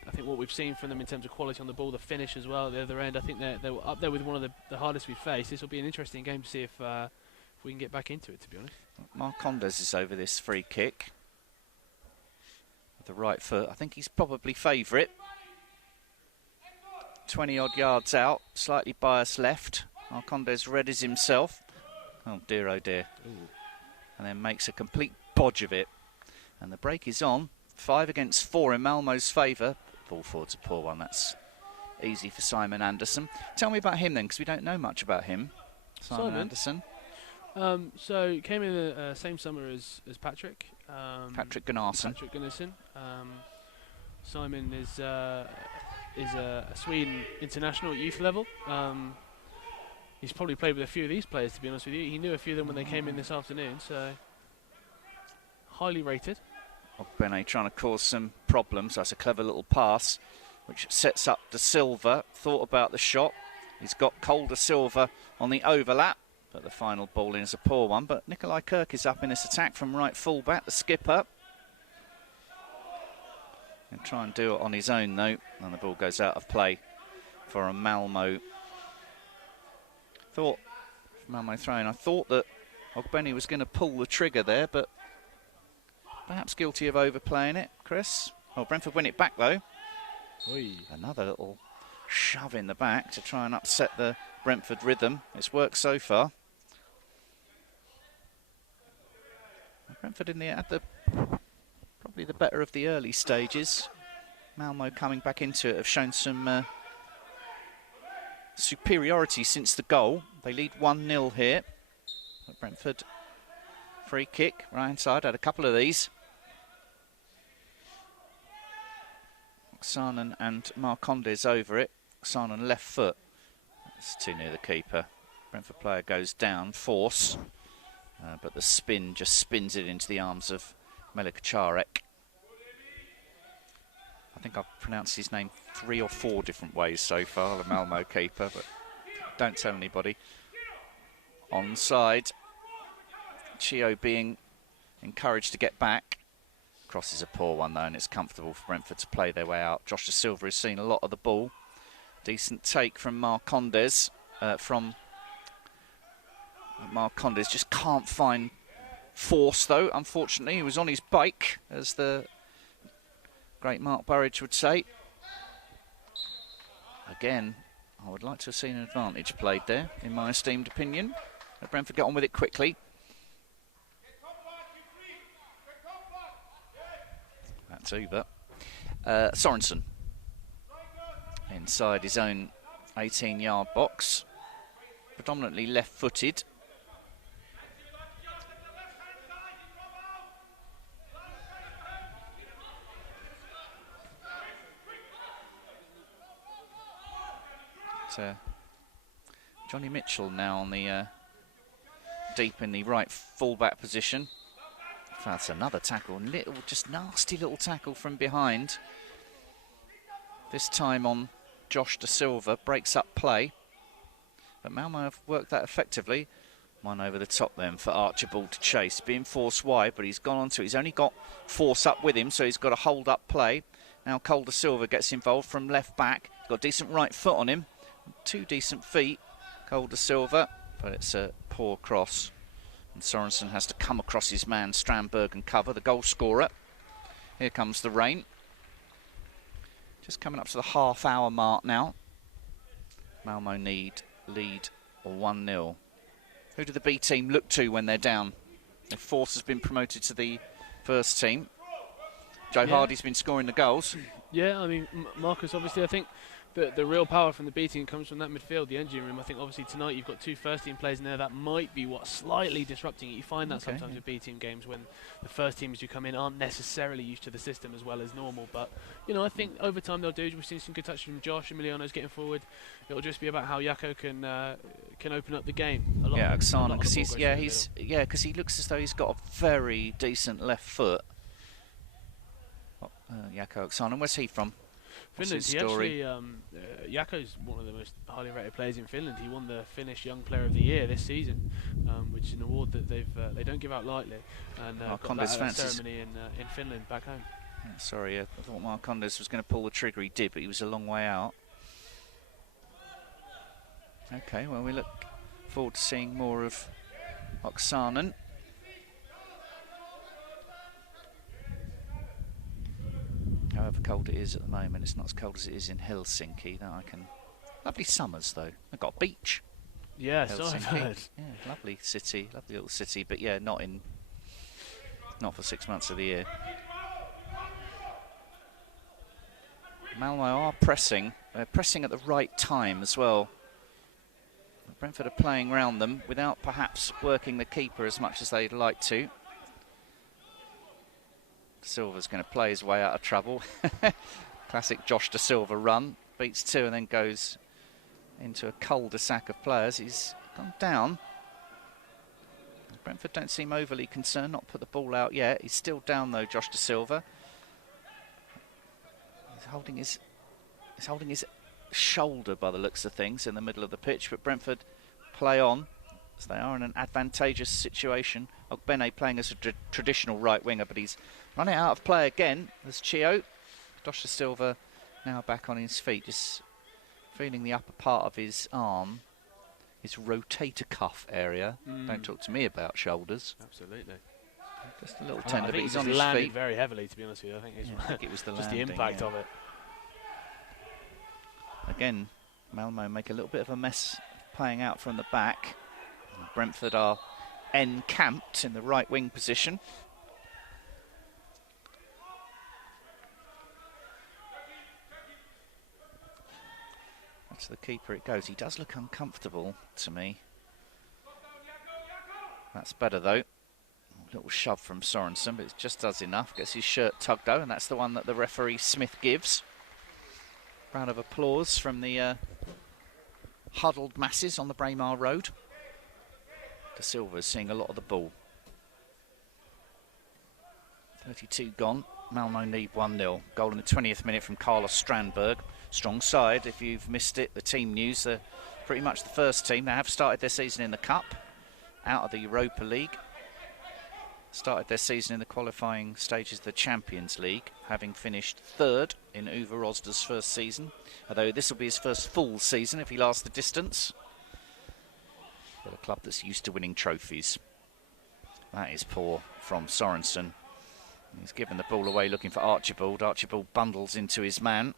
I think what we've seen from them in terms of quality on the ball, the finish as well at the other end, I think they're up there with one of the hardest we've faced. This will be an interesting game to see if we can get back into it, to be honest. Marcondes is over this free kick. With the right foot. I think he's probably favourite. 20-odd yards out, slightly biased left. Marcondes readies himself. Oh dear, oh dear. Ooh. And then makes a complete bodge of it. And the break is on. 5 against 4 in Malmo's favour. ball forward's a poor one. That's easy for Simon Anderson. Tell me about him then, because we don't know much about him. Simon Anderson. So came in the same summer as Patrick. Patrick Gunnarsson. Patrick Gunnarsson. Simon is a Sweden international at youth level. He's probably played with a few of these players, to be honest with you. He knew a few of them when they came in this afternoon, so highly rated. Ogbene trying to cause some problems. That's a clever little pass, which sets up De Silva. Thought about the shot. He's got Cole De Silva on the overlap, but the final ball in is a poor one. But Nikolai Kirk is up in this attack from right full-back, the skipper. He'll try and do it on his own, though, and the ball goes out of play for a Malmo. Malmo throwing. I thought that Ogbene was going to pull the trigger there, but perhaps guilty of overplaying it, Chris. Oh, Brentford win it back, though. Oy. Another little shove in the back to try and upset the Brentford rhythm. It's worked so far. Brentford had probably the better of the early stages. Malmo coming back into it have shown some superiority since the goal. They lead 1-0 here. But Brentford free kick right hand side, had a couple of these. Oksanen and Marcondes over it. Oksanen left foot. It's too near the keeper. Brentford player goes down, force. But the spin just spins it into the arms of Melik Charek. I think I've pronounced his name 3 or 4 different ways so far, the Malmo keeper, but don't tell anybody. Onside. Chio being encouraged to get back. Cross is a poor one though, and it's comfortable for Brentford to play their way out. Josh De Silva has seen a lot of the ball. Decent take from Marcondes. Marcondes just can't find force though, unfortunately. He was on his bike, as the great Mark Burridge would say. Again, I would like to have seen an advantage played there, in my esteemed opinion. But Brentford get on with it quickly. That's over. Sorensen. Inside his own 18-yard box. Predominantly left-footed. Johnny Mitchell now on the deep in the right full-back position. That's another tackle, just nasty little tackle from behind. This time on Josh De Silva, breaks up play. But Malmo have worked that effectively. One over the top then for Archibald to chase, being forced wide, but he's gone on to it. He's only got force up with him, so he's got to hold up play. Now Cole De Silva gets involved from left back. He's got a decent right foot on him. 2 decent feet, Cole De Silva, but it's a poor cross. And Sorensen has to come across his man, Strandberg, and cover the goal scorer. Here comes the rain. Just coming up to the half-hour mark now. Malmo lead 1-0. Who do the B team look to when they're down? The Force has been promoted to the first team. Joe Hardy's been scoring the goals. Yeah, I mean, Marcus, obviously, I think the real power from the B team comes from that midfield, the engine room. I think obviously tonight you've got 2 first team players in there. That might be what's slightly disrupting it. You find that sometimes with B team games when the first teams who come in aren't necessarily used to the system as well as normal. But, you know, I think over time they'll do. We've seen some good touches from Josh. Emiliano's getting forward. It'll just be about how Jaco can open up the game. Oksanen, because he looks as though he's got a very decent left foot. Jaco Oksanen, where's he from? Finland. He actually, Jako's one of the most highly rated players in Finland. He won the Finnish Young Player of the Year this season, which is an award that they don't give out lightly. And got that at a ceremony in Finland back home. Yeah, sorry, I thought Marcondes was going to pull the trigger. He did, but he was a long way out. Okay, well, we look forward to seeing more of Oksanen. However cold it is at the moment, it's not as cold as it is in Helsinki. That I can. Lovely summers though. They've got a beach. Yeah, so I've heard. Yeah, lovely city, lovely little city. But yeah, not for 6 months of the year. Malmo are pressing. They're pressing at the right time as well. Brentford are playing round them without perhaps working the keeper as much as they'd like to. Silva's going to play his way out of trouble. Classic Josh De Silva run. Beats two and then goes into a cul-de-sac of players. He's gone down. Brentford don't seem overly concerned, not put the ball out yet. He's still down though, Josh De Silva. He's holding his shoulder by the looks of things in the middle of the pitch, but Brentford play on as they are in an advantageous situation. Ogbene playing as a traditional right winger, but he's run it out of play again. There's Chio. Josh De Silva now back on his feet, just feeling the upper part of his arm, his rotator cuff area. Don't talk to me about shoulders. Absolutely. Just a little tender, but he's on his landed feet. very heavily, to be honest with you. I think, I think it was the just landing, the impact of it. Again, Malmo make a little bit of a mess playing out from the back. Brentford are encamped in the right wing position. That's the keeper it goes. He does look uncomfortable to me. That's better though. A little shove from Sorensen, but it just does enough. Gets his shirt tugged out, and that's the one that the referee Smith gives. Round of applause from the huddled masses on the Braemar Road. De Silva's seeing a lot of the ball. 32 gone. Malmo need 1-0. Goal in the 20th minute from Carlos Strandberg. Strong side. If you've missed it, the team news, they're pretty much the first team. They have started their season in the Cup, out of the Europa League. Started their season in the qualifying stages of the Champions League, having finished third in Uwe Rosda's first season. Although this will be his first full season if he lasts the distance. But a club that's used to winning trophies. That is poor from Sorensen. He's given the ball away looking for Archibald. Archibald bundles into his man.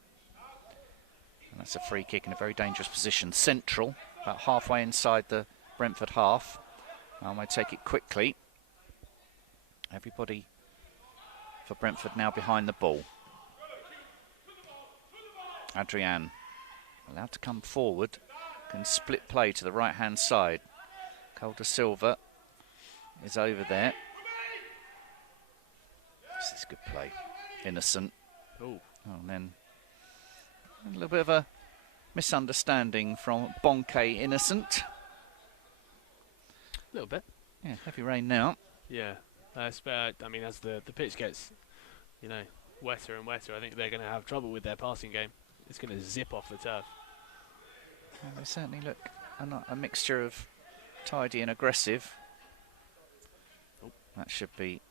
And that's a free kick in a very dangerous position. Central, about halfway inside the Brentford half. Malmo take it quickly. Everybody for Brentford now behind the ball. Adrian allowed to come forward. Can split play to the right hand side. Cole De Silva is over there. This is good play. Innocent. Oh, and then a little bit of a misunderstanding from Bonke Innocent. a little bit. Yeah, heavy rain now. Yeah. I mean, as the pitch gets, wetter and wetter, I think they're going to have trouble with their passing game. It's going to zip off the turf. Yeah, they certainly look a mixture of tidy and aggressive. That should be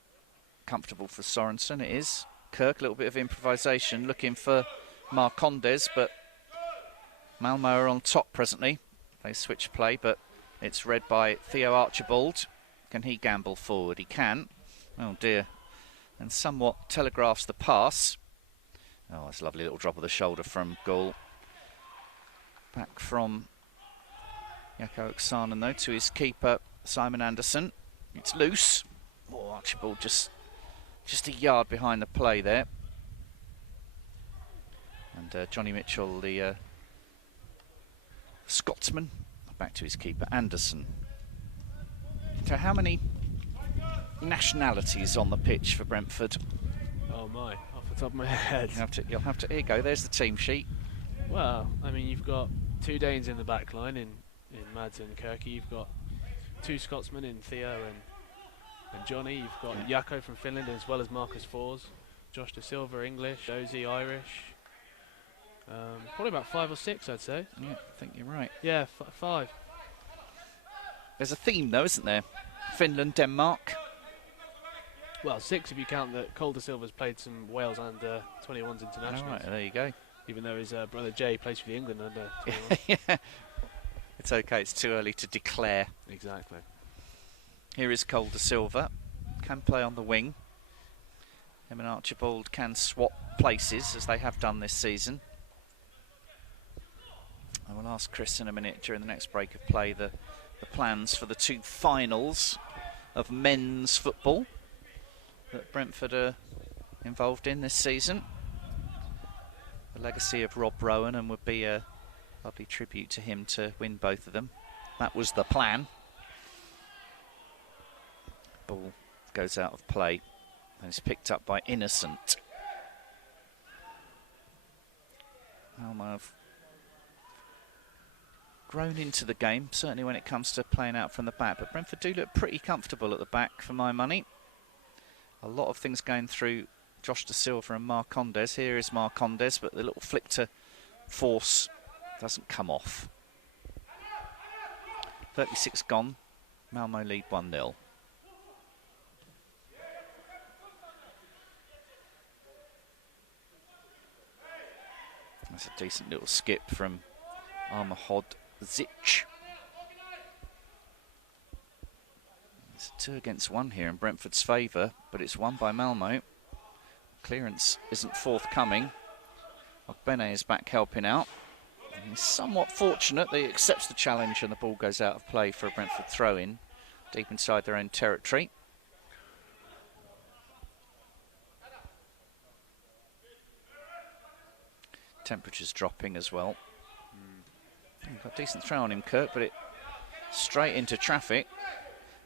comfortable for Sorensen. It is. Kirk, a little bit of improvisation, looking for Marcondes, but Malmo are on top presently. They switch play, but it's read by Theo Archibald. Can he gamble forward? He can. Oh dear. And somewhat telegraphs the pass. Oh, that's a lovely little drop of the shoulder from Gul. Back from Jaakko Oksanen though to his keeper Simon Anderson. It's loose. Oh, Archibald just a yard behind the play there. And Johnny Mitchell, the Scotsman, back to his keeper Anderson. So how many nationalities on the pitch for Brentford? Oh my, off the top of my head. You'll have to. Here you go. There's the team sheet. Well, I mean, you've got 2 Danes in the back line in Mads and Kirky. You've got 2 Scotsmen in Theo and Johnny. You've got Jaakko from Finland as well as Marcus Fors. Josh De Silva, English. Dozy, Irish. Probably about 5 or 6, I'd say. Yeah, I think you're right. Yeah, 5. There's a theme though, isn't there? Finland, Denmark. Well, 6 if you count that Cole De Silva's played some Wales under 21s internationals. All right, there you go. Even though his brother Jay plays for the England under 21. Yeah. It's okay, it's too early to declare. Exactly. Here is Cole De Silva. Can play on the wing. Him and Archibald can swap places as they have done this season. I will ask Chris in a minute during the next break of play the plans for the 2 finals of men's football that Brentford are involved in this season. the legacy of Rob Rowan, and would be a lovely tribute to him to win both of them. That was the plan. Ball goes out of play and is picked up by Innocent. Malmo have grown into the game, certainly when it comes to playing out from the back, but Brentford do look pretty comfortable at the back for my money. A lot of things going through Josh Da Silva and Marcondes. Here is Marcondes, but the little flick to force doesn't come off. 36 gone. Malmo lead 1-0. That's a decent little skip from Armahod Zich. It's 2 against 1 here in Brentford's favour, but it's won by Malmo. Clearance isn't forthcoming. Ogbene is back helping out. And he's somewhat fortunate that he accepts the challenge and the ball goes out of play for a Brentford throw-in deep inside their own territory. Temperature's dropping as well. Got a decent throw on him, Kirk, but it straight into traffic.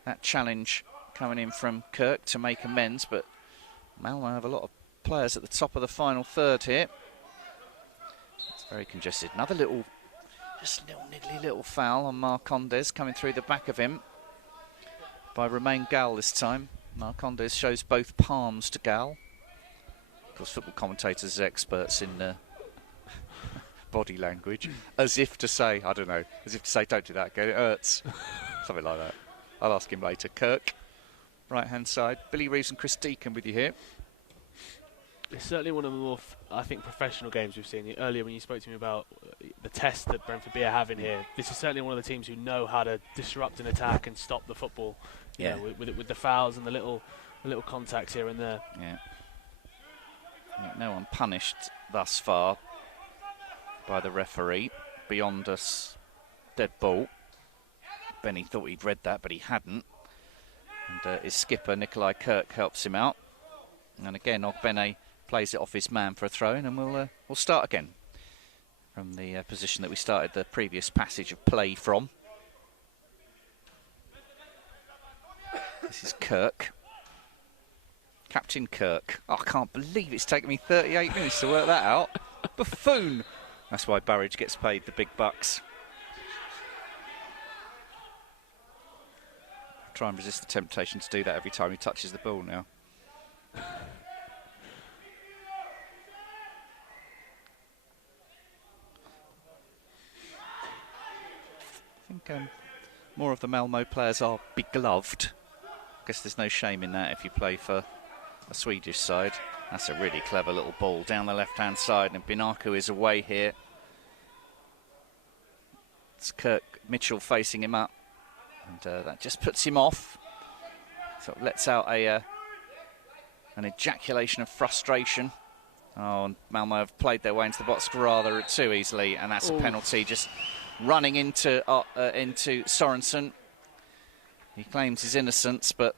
That challenge coming in from Kirk to make amends, but Malmo have a lot of players at the top of the final third here. It's very congested. Another little, just little niggly little foul on Marcondes coming through the back of him by Romain Gall this time. Marcondes shows both palms to Gall. Of course, football commentators are experts in body language, as if to say, I don't know, as if to say, don't do that again, it hurts. Something like that. I'll ask him later. Kirk, right-hand side. Billy Reeves and Chris Deacon with you here. It's certainly one of the more, I think, professional games we've seen. Earlier when you spoke to me about the test that Brentford B are having here, this is certainly one of the teams who know how to disrupt an attack and stop the football. Yeah. You know, with the fouls and the little contacts here and there. Yeah. No one punished thus far by the referee beyond us dead ball. Benny thought he'd read that, but he hadn't. And his skipper Nikolai Kirk helps him out. And again, Ogbene plays it off his man for a throw-in, and we'll start again from the position that we started the previous passage of play from. This is Kirk. Captain Kirk. Oh, I can't believe it's taken me 38 minutes to work that out. Buffoon. That's why Burridge gets paid the big bucks. Try and resist the temptation to do that every time he touches the ball now. I think more of the Malmo players are begloved. I guess there's no shame in that if you play for a Swedish side. That's a really clever little ball down the left-hand side, and Binaku is away here. It's Kirk Mitchell facing him up, and that just puts him off. So it lets out an ejaculation of frustration. Oh, and Malmo have played their way into the box rather too easily, and that's a penalty. Just running into Sorensen. He claims his innocence, but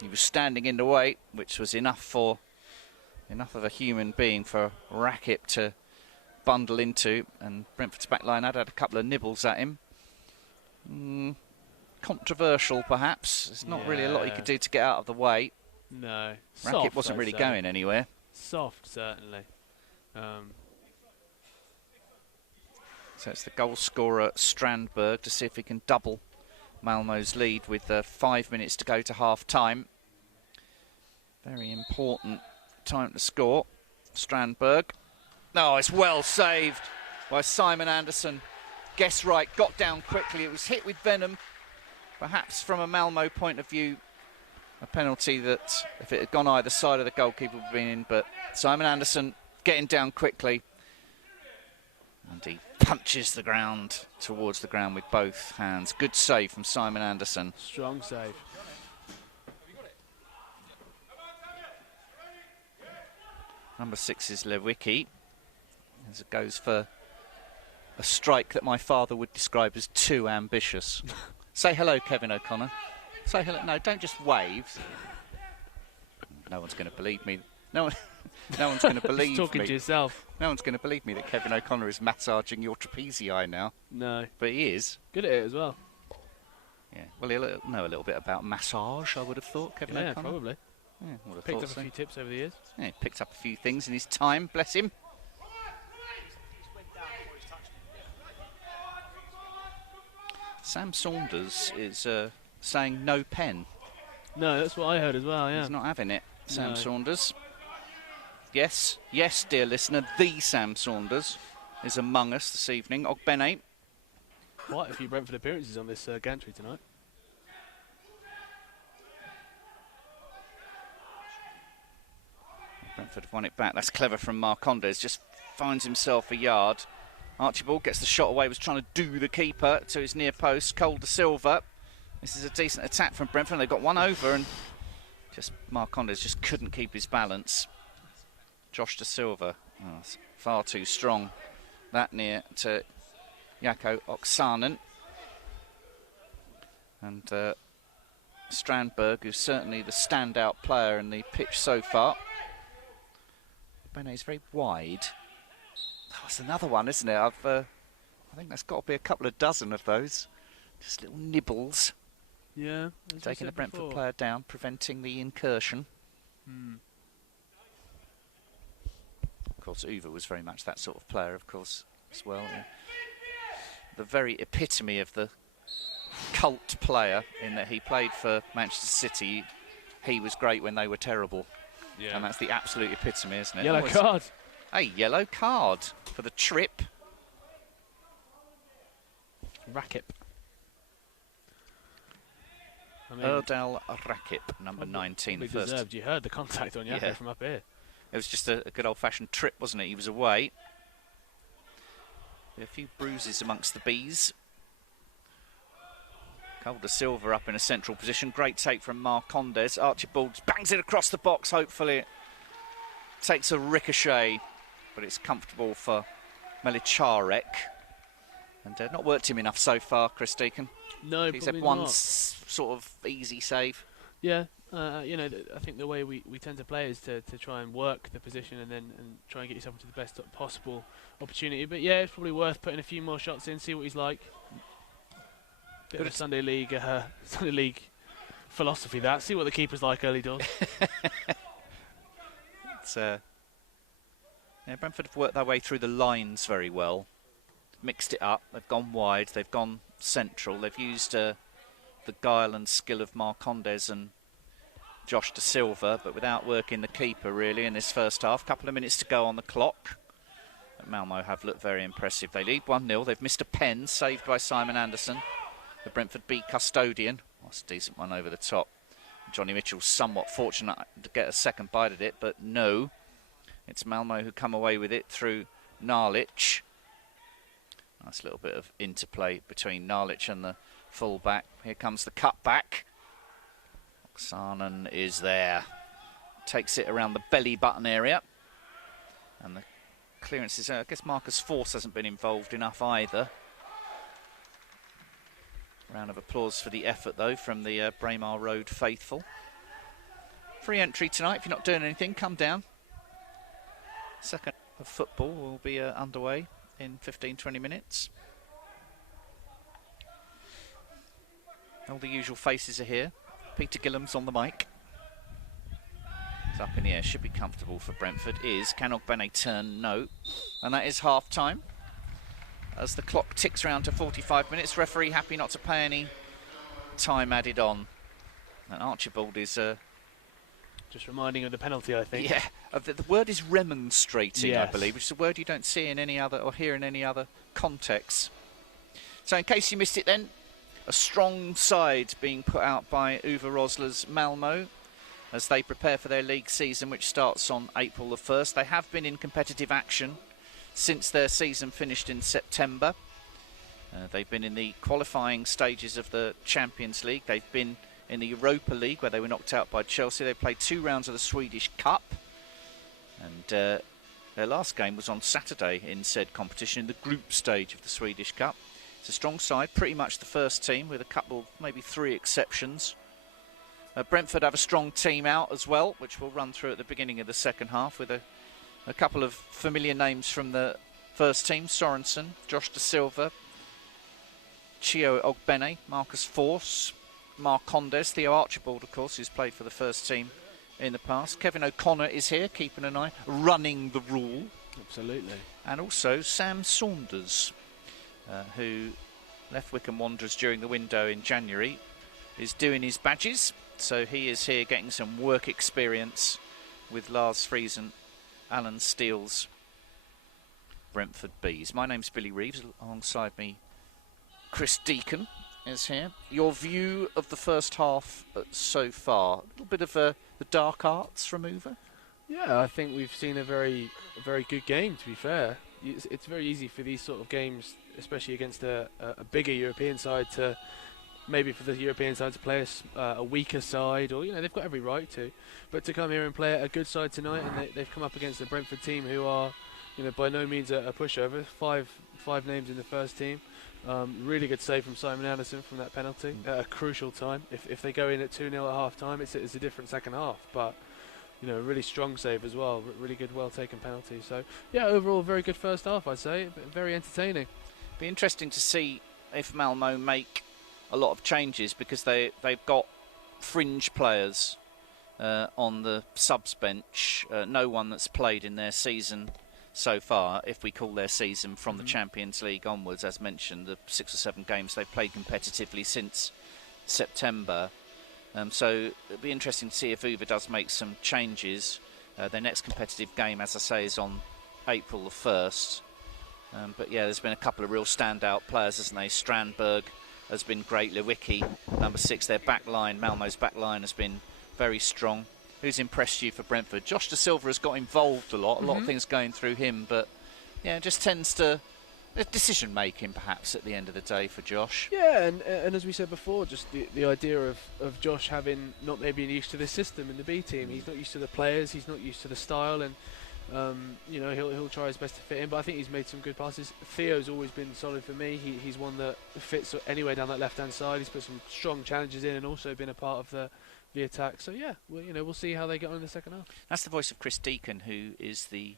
he was standing in the way, which was enough of a human being for Rakip to bundle into, and Brentford's back line had a couple of nibbles at him. Controversial, perhaps. There's not really a lot he could do to get out of the way. No. Rakip wasn't really going anywhere. Soft, certainly. So it's the goal scorer Strandberg to see if he can double Malmo's lead with 5 minutes to go to half-time. Very important time to score. Strandberg. No, it's well saved by Simon Anderson. Guess right, got down quickly. It was hit with venom. Perhaps from a Malmo point of view, a penalty that, if it had gone either side of the goalkeeper, would have been in. But Simon Anderson getting down quickly. And he punches the ground towards the ground with both hands. Good save from Simon Anderson. Strong save. Number 6 is Lewicki, as it goes for a strike that my father would describe as too ambitious. Say hello, Kevin O'Connor. Say hello. No, don't just wave. No one's going to believe me. No one. No one's going to believe Talking me. to yourself. No one's going to believe me that Kevin O'Connor is massaging your trapezii now. No. But he is. Good at it as well. Yeah. Well, he'll know a little bit about massage, I would have thought, Kevin Yeah, O'Connor. probably. Yeah, would have Picked thought up so. a few tips over the years. Yeah, he picked up a few things in his time, bless him. Sam Saunders is saying no pen. No, that's what I heard as well, yeah. He's not having it, Sam No. Saunders. Yes, yes, dear listener, the Sam Saunders is among us this evening. Ogbene. Quite a few Brentford appearances on this gantry tonight. Brentford have won it back. That's clever from Marcondes. Just finds himself a yard. Archibald gets the shot away, was trying to do the keeper to his near post. Cole de Silva. This is a decent attack from Brentford. They've got one over and just Marcondes just couldn't keep his balance. Josh de Silva, it's far too strong. That near to Jaakko Oksanen. And Strandberg, who's certainly the standout player in the pitch so far. Bene's very wide. That's another one, isn't it? I think that's got to be a couple of dozen of those. Just little nibbles. Yeah. Taking the Brentford player down, preventing the incursion. Of course, Uwe was very much that sort of player, of course, as well. Yeah. The very epitome of the cult player in that he played for Manchester City. He was great when they were terrible. Yeah. And that's the absolute epitome, isn't it? Yellow Always card. a yellow card for the trip. Rakip. I mean, Erdal Rakip, number 19, the probably first. deserved. You heard the contact on Jaakko Yeah. from up here. It was just a good old-fashioned trip, wasn't it? He was away. A few bruises amongst the bees. Cole de Silva up in a central position. Great take from Marcondes. Archibald bangs it across the box, hopefully. It takes a ricochet, but it's comfortable for Melicharek. And not worked him enough so far, Chris Deacon. No, He's had probably one not. sort of easy save. Yeah, you know, I think the way we tend to play is to try and work the position and try and get yourself into the best possible opportunity. But yeah, it's probably worth putting a few more shots in, see what he's like. Bit of a Sunday League philosophy. That see what the keeper's like early doors. It's, yeah, Brentford have worked their way through the lines very well. Mixed it up. They've gone wide. They've gone central. They've used the guile and skill of Marcondes and Josh de Silva, but without working the keeper really in this first half. Couple of minutes to go on the clock. But Malmo have looked very impressive. They lead 1-0. They've missed a pen saved by Simon Anderson. The Brentford B custodian. That's a decent one over the top. Johnny Mitchell's somewhat fortunate to get a second bite at it, but no. It's Malmo who come away with it through Narlich. Nice little bit of interplay between Narlich and the full-back. Here comes the cut-back. Oksanen is there. Takes it around the belly button area. And the clearances, I guess Marcus Force hasn't been involved enough either. Round of applause for the effort, though, from the Braemar Road faithful. Free entry tonight. If you're not doing anything, come down. Second of football will be underway in 15-20 minutes. All the usual faces are here. Peter Gillam's on the mic. It's up in the air. Should be comfortable for Brentford. Can Ogbene turn? No. And that is half-time. As the clock ticks round to 45 minutes, referee happy not to pay any time added on. And Archibald is... Just reminding of the penalty, I think. Yeah, the word is remonstrating, Yes. I believe, which is a word you don't see in any other, or hear in any other context. So in case you missed it then, a strong side being put out by Uwe Rosler's Malmo as they prepare for their league season, which starts on April the 1st. They have been in competitive action since their season finished in September. They've been in the qualifying stages of the Champions League. They've been in the Europa League, where they were knocked out by Chelsea. They played 2 rounds of the Swedish Cup. And their last game was on Saturday in said competition, in the group stage of the Swedish Cup. It's a strong side, pretty much the first team, with a couple, maybe 3 exceptions. Brentford have a strong team out as well, which we'll run through at the beginning of the second half with a couple of familiar names from the first team: Sorensen, Josh Da Silva, Chio Ogbene, Marcus Force, Mark Condes, Theo Archibald, of course, who's played for the first team in the past. Kevin O'Connor is here, keeping an eye, running the rule. Absolutely. And also Sam Saunders, who left Wycombe Wanderers during the window in January, is doing his badges. So he is here getting some work experience with Lars Friesen, Alan Steele's Brentford Bees. My name's Billy Reeves. Alongside me, Chris Deacon is here. Your view of the first half so far? A little bit of the dark arts remover? Yeah, I think we've seen a very good game, to be fair. It's very easy for these sort of games, especially against a bigger European side, to maybe for the European side to play a weaker side, or they've got every right to, but to come here and play a good side tonight, and they've come up against a Brentford team who are by no means a pushover. Five names in the first team. Really good save from Simon Anderson from that penalty at a crucial time. If they go in at 2-0 at half time, it's a different second half, but a really strong save as well. Really good, well taken penalty. So yeah, overall very good first half, I'd say. Very entertaining. Be interesting to see if Malmo make a lot of changes, because they've got fringe players on the subs bench. No one that's played in their season so far, if we call their season from the Champions League onwards. As mentioned, the 6 or 7 games they've played competitively since September. So it'll be interesting to see if Uwe does make some changes. Their next competitive game, as I say, is on April the 1st. But yeah, there's been a couple of real standout players, hasn't they? Strandberg has been great. Lewicki, number 6, their back line, Malmo's back line, has been very strong. Who's impressed you for Brentford? Josh Da Silva has got involved a lot of things going through him, but yeah, just tends to decision making perhaps at the end of the day for Josh. Yeah, and as we said before, just the idea of Josh having not maybe used to the system in the B team. He's not used to the players, he's not used to the style, and he'll try his best to fit in, but I think he's made some good passes. Theo's always been solid for me. He's one that fits anywhere down that left hand side. He's put some strong challenges in and also been a part of the attack. So yeah, we'll see how they get on in the second half. That's the voice of Chris Deacon, who is the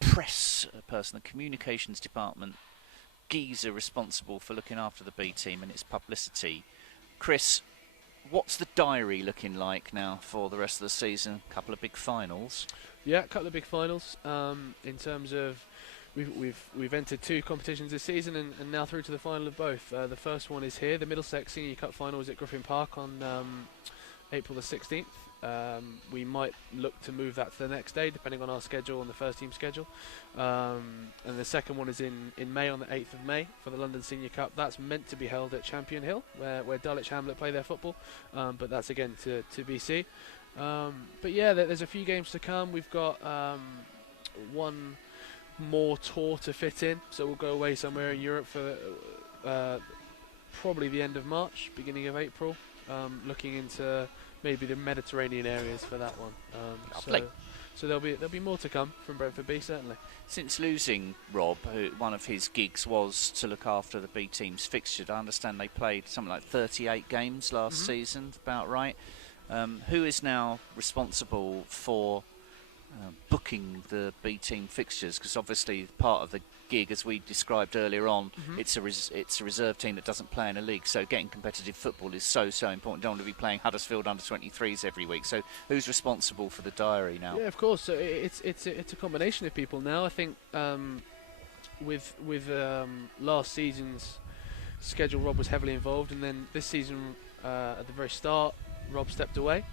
press person, the communications department geezer responsible for looking after the B team and its publicity. Chris, what's the diary looking like now for the rest of the season? A couple of big finals. Yeah, a couple of big finals. In terms of we've entered 2 competitions this season and now through to the final of both. The first one is here. The Middlesex Senior Cup final is at Griffin Park on April the 16th. We might look to move that to the next day, depending on our schedule, on the first team schedule. And the second one is in May, on the 8th of May, for the London Senior Cup. That's meant to be held at Champion Hill, where Dulwich Hamlet play their football. But that's again to be seen. But yeah, there's a few games to come. We've got one more tour to fit in, so we'll go away somewhere in Europe for probably the end of March, beginning of April, looking into maybe the Mediterranean areas for that one. So there'll be more to come from Brentford B, certainly. Since losing Rob, one of his gigs was to look after the B team's fixture. I understand they played something like 38 games last season, about right. Who is now responsible for booking the B team fixtures? Because obviously part of the gig, as we described earlier on, it's a reserve team that doesn't play in a league, so getting competitive football is so important. Don't want to be playing Huddersfield under-23s every week. So who's responsible for the diary now? Yeah, of course. So it's a combination of people now. I think with last season's schedule, Rob was heavily involved, and then this season at the very start, Rob stepped away.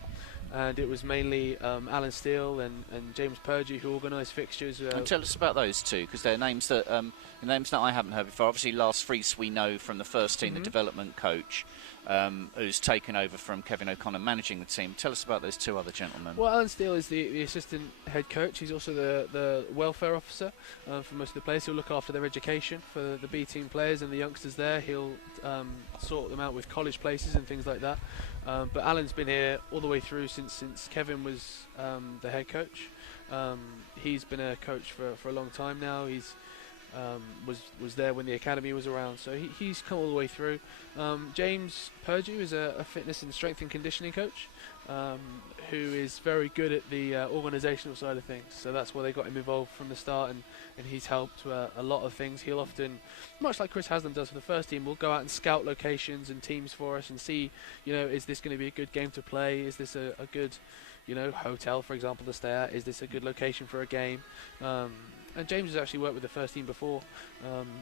And it was mainly Alan Steele and James Purgey who organised fixtures. And tell us about those two, because they're names that I haven't heard before. Obviously, Lars Friis we know from the first team, the development coach, who's taken over from Kevin O'Connor managing the team. Tell us about those 2 other gentlemen. Well, Alan Steele is the assistant head coach. He's also the welfare officer for most of the players. He'll look after their education for the B team players and the youngsters there. He'll sort them out with college places and things like that. But Alan's been here all the way through since Kevin was the head coach. He's been a coach for a long time now. He's was there when the academy was around, so he's come all the way through. James Purdue is a fitness and strength and conditioning coach, who is very good at the organisational side of things, so that's why they got him involved from the start, and he's helped a lot of things. He'll often, much like Chris Haslam does for the first team, will go out and scout locations and teams for us and see, is this going to be a good game to play, is this a good hotel, for example, to stay at, is this a good location for a game. And James has actually worked with the first team before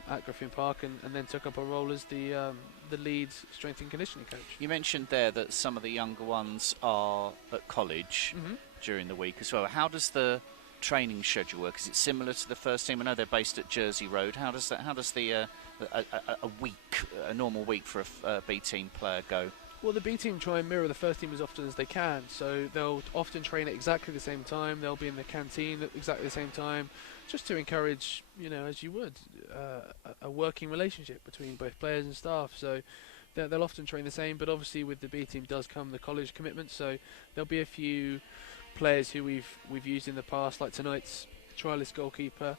at Griffin Park, and then took up a role as the lead strength and conditioning coach. You mentioned there that some of the younger ones are at college during the week as well. How does the training schedule work? Is it similar to the first team? I know they're based at Jersey Road. How does the a normal week for a B team player go? Well, the B team try and mirror the first team as often as they can, so they'll often train at exactly the same time. They'll be in the canteen at exactly the same time, just to encourage, as you would, a working relationship between both players and staff. So they'll often train the same, but obviously with the B team does come the college commitment. So there'll be a few players who we've used in the past, like tonight's trialist goalkeeper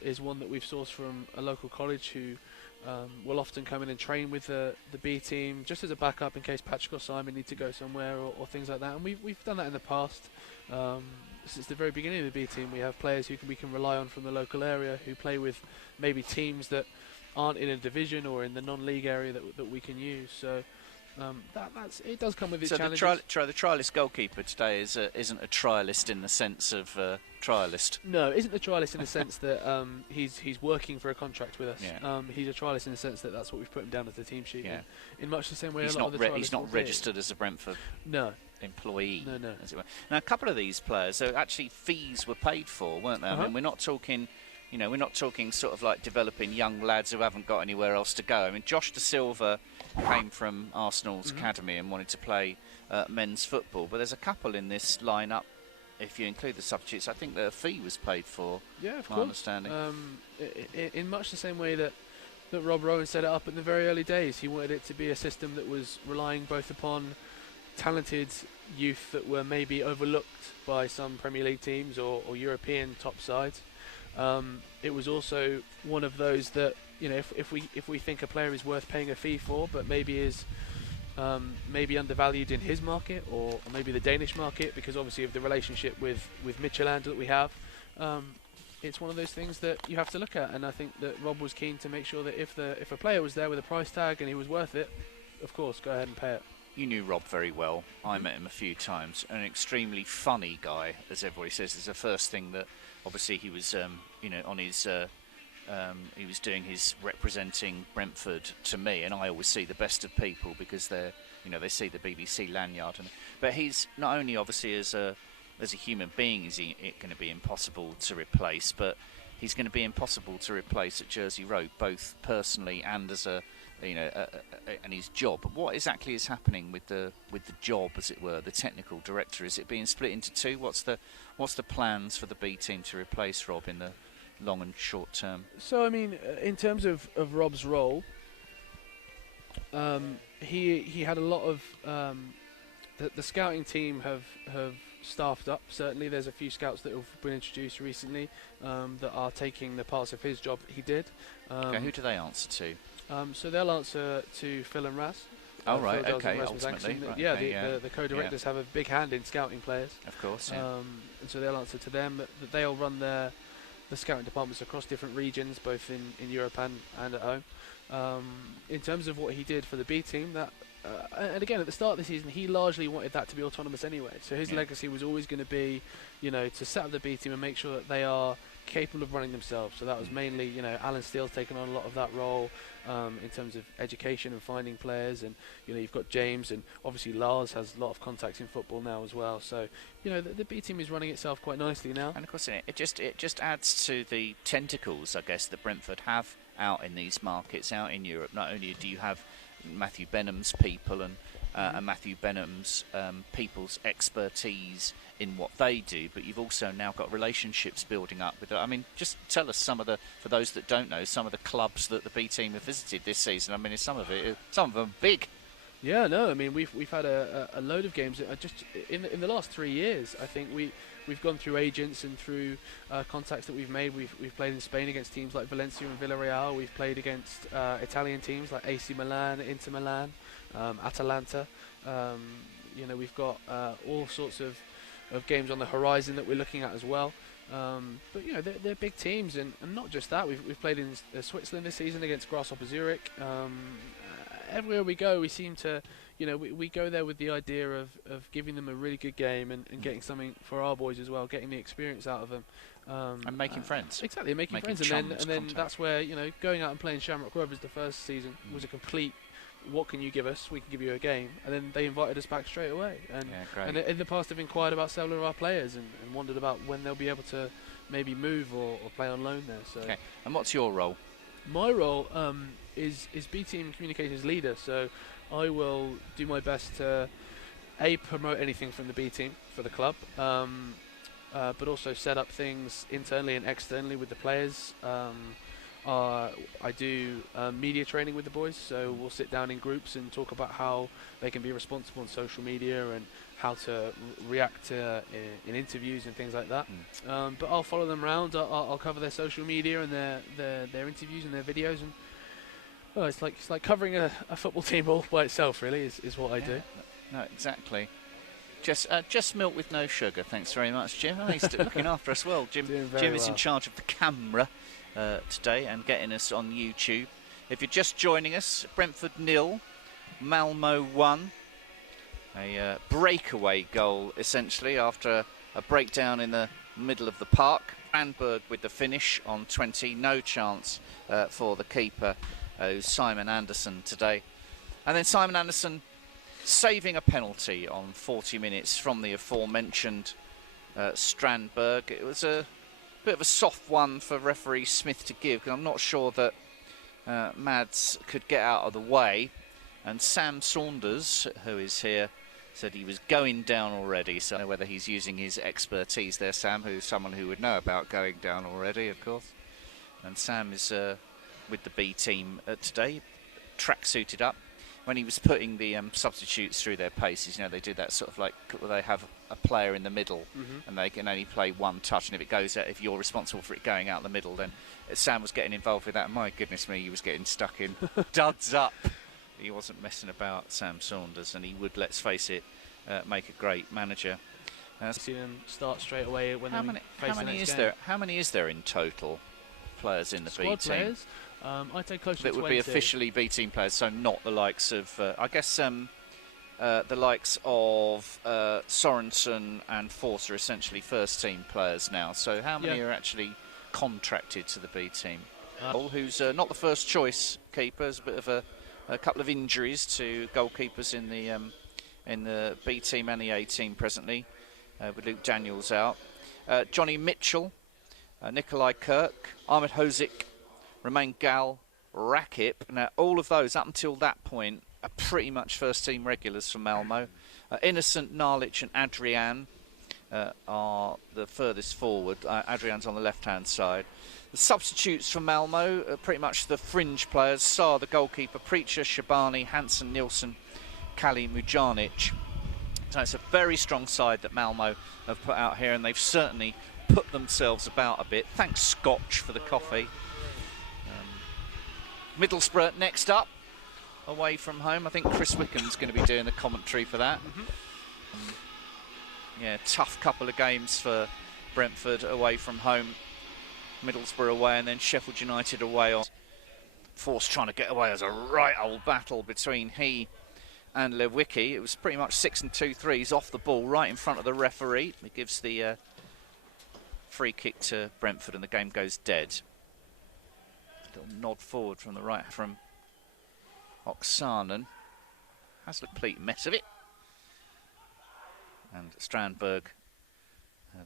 is one that we've sourced from a local college who will often come in and train with the B team just as a backup in case Patrick or Simon need to go somewhere or things like that. And we've done that in the past. Since the very beginning of the B team, we have players who we can rely on from the local area who play with maybe teams that aren't in a division or in the non-league area that we can use. So it does come with its challenges. So the trialist goalkeeper today isn't a trialist in the sense of trialist. No, isn't a trialist in the sense that he's working for a contract with us. Yeah. He's a trialist in the sense that that's what we've put him down as the team sheet. Yeah. In much the same way He's not registered as a Brentford employee. No. As it were. Now, a couple of these players, so actually fees were paid for, weren't they? I mean, we're not talking. We're not talking sort of like developing young lads who haven't got anywhere else to go. I mean, Josh Da Silva came from Arsenal's academy and wanted to play men's football, but there's a couple in this lineup. If you include the substitutes, I think the fee was paid for. Yeah, of my course. Understanding. In much the same way that Rob Rowan set it up in the very early days, he wanted it to be a system that was relying both upon talented youth that were maybe overlooked by some Premier League teams or European top sides. It was also one of those that if we think a player is worth paying a fee for, but maybe is maybe undervalued in his market or maybe the Danish market because obviously of the relationship with Midtjylland that we have, it's one of those things that you have to look at. And I think that Rob was keen to make sure that if a player was there with a price tag and he was worth it, of course, go ahead and pay it. You knew Rob very well. I met him a few times. An extremely funny guy, as everybody says. It's the first thing that, obviously, he was, on his, he was doing his representing Brentford to me, and I always see the best of people because they're, they see the BBC lanyard. But he's not only obviously as a human being is he going to be impossible to replace, but he's going to be impossible to replace at Jersey Road, both personally and as and his job. What exactly is happening with the job, as it were, the technical director? Is it being split into two? What's the plans for the B team to replace Rob in the long and short term? So I mean, in terms of Rob's role, he had a lot of the scouting team have staffed up. Certainly, there's a few scouts that have been introduced recently that are taking the parts of his job that he did. Okay, who do they answer to? So they'll answer to Phil and Raz. Oh, right, Phil okay, Rasmus ultimately. Angson. Right, yeah, okay, the co-directors have a big hand in scouting players. Of course, yeah. And so they'll answer to them. They'll run the scouting departments across different regions, both in Europe and at home. In terms of what he did for the B team, and again, at the start of the season, he largely wanted that to be autonomous anyway. So his legacy was always going to be, to set up the B team and make sure that they are capable of running themselves. So that was mainly, Alan Steele's taken on a lot of that role in terms of education and finding players. And, you've got James, and obviously Lars has a lot of contacts in football now as well. So, the B team is running itself quite nicely now. And of course, it just adds to the tentacles, I guess, that Brentford have out in these markets, out in Europe. Not only do you have Matthew Benham's people and Matthew Benham's people's expertise in what they do, but you've also now got relationships building up with it. I mean, just tell us for those that don't know, some of the clubs that the B team have visited this season. I mean, some of them big. Yeah, no, I mean we've had a load of games. Just in the last 3 years, I think we've gone through agents and through contacts that we've made. We've played in Spain against teams like Valencia and Villarreal. We've played against Italian teams like AC Milan, Inter Milan, Atalanta. We've got all sorts of games on the horizon that we're looking at as well. But they're big teams, and not just that. We've played in Switzerland this season against Grasshopper Zurich. Everywhere we go, we seem to, we go there with the idea of giving them a really good game and getting something for our boys as well, getting the experience out of them. And making friends. Exactly, making friends. And then that's where, going out and playing Shamrock Rovers the first season was a complete, what can you give us? We can give you a game. And then they invited us back straight away. And in the past, they've inquired about several of our players and wondered about when they'll be able to maybe move or play on loan there. So. Okay. And what's your role? My role is B Team Communications Leader, so I will do my best to promote anything from the B Team for the club, but also set up things internally and externally with the players. I do media training with the boys, so we'll sit down in groups and talk about how they can be responsible on social media and how to react in interviews and things like that. But I'll follow them around. I'll cover their social media and their interviews and their videos, and it's like covering a football team all by itself. Really, is what I do. No, exactly. Just milk with no sugar. Thanks very much, Jim. He's looking after us well. Jim is in charge of the camera today and getting us on YouTube. If you're just joining us, Brentford 0, Malmo 1. A breakaway goal, essentially, after a breakdown in the middle of the park. Strandberg with the finish on 20. No chance for the keeper, Simon Anderson, today. And then Simon Anderson saving a penalty on 40 minutes from the aforementioned Strandberg. It was a bit of a soft one for referee Smith to give, because I'm not sure that Mads could get out of the way. And Sam Saunders, who is here, said he was going down already. So I don't know whether he's using his expertise there, Sam, who's someone who would know about going down already, of course. And Sam is with the B team today, track-suited up. When he was putting the substitutes through their paces, they do that sort of like, they have a player in the middle and they can only play one touch, and if you're responsible for it going out the middle, then Sam was getting involved with that. And my goodness me, he was getting stuck in. Duds up. He wasn't messing about, Sam Saunders, and he would, let's face it, make a great manager. See them start straight away when how many is game. there? How many is there in total? Players in the B team. Players? I'd say close to 20. That would be officially B team players, so not the likes of, I guess, the likes of Sorensen and Force are essentially first team players now. So how many are actually contracted to the B team? Who's not the first choice keepers, a bit of a couple of injuries to goalkeepers in the B team and the A team presently, with Luke Daniels out. Johnny Mitchell, Nikolai Kirk, Ahmed Hozik, Romain Gal, Rakip. Now, all of those up until that point are pretty much first team regulars for Malmo. Innocent, Narlich and Adrian are the furthest forward. Adrian's on the left hand side. The substitutes for Malmo are pretty much the fringe players. Saar, the goalkeeper, Preacher, Shabani, Hansen, Nilsson, Kali, Mujanic. So it's a very strong side that Malmo have put out here, and they've certainly put themselves about a bit. Thanks, Scotch, for the coffee. Middlesbrough next up, away from home. I think Chris Wickham's going to be doing the commentary for that. Tough couple of games for Brentford away from home. Middlesbrough away, and then Sheffield United away. Force trying to get away as a right old battle between he and Lewicki. It was pretty much 6 and 2 threes off the ball, right in front of the referee. It gives the free kick to Brentford, and the game goes dead. Little nod forward from the right from Oksanen. Has a complete mess of it. And Strandberg,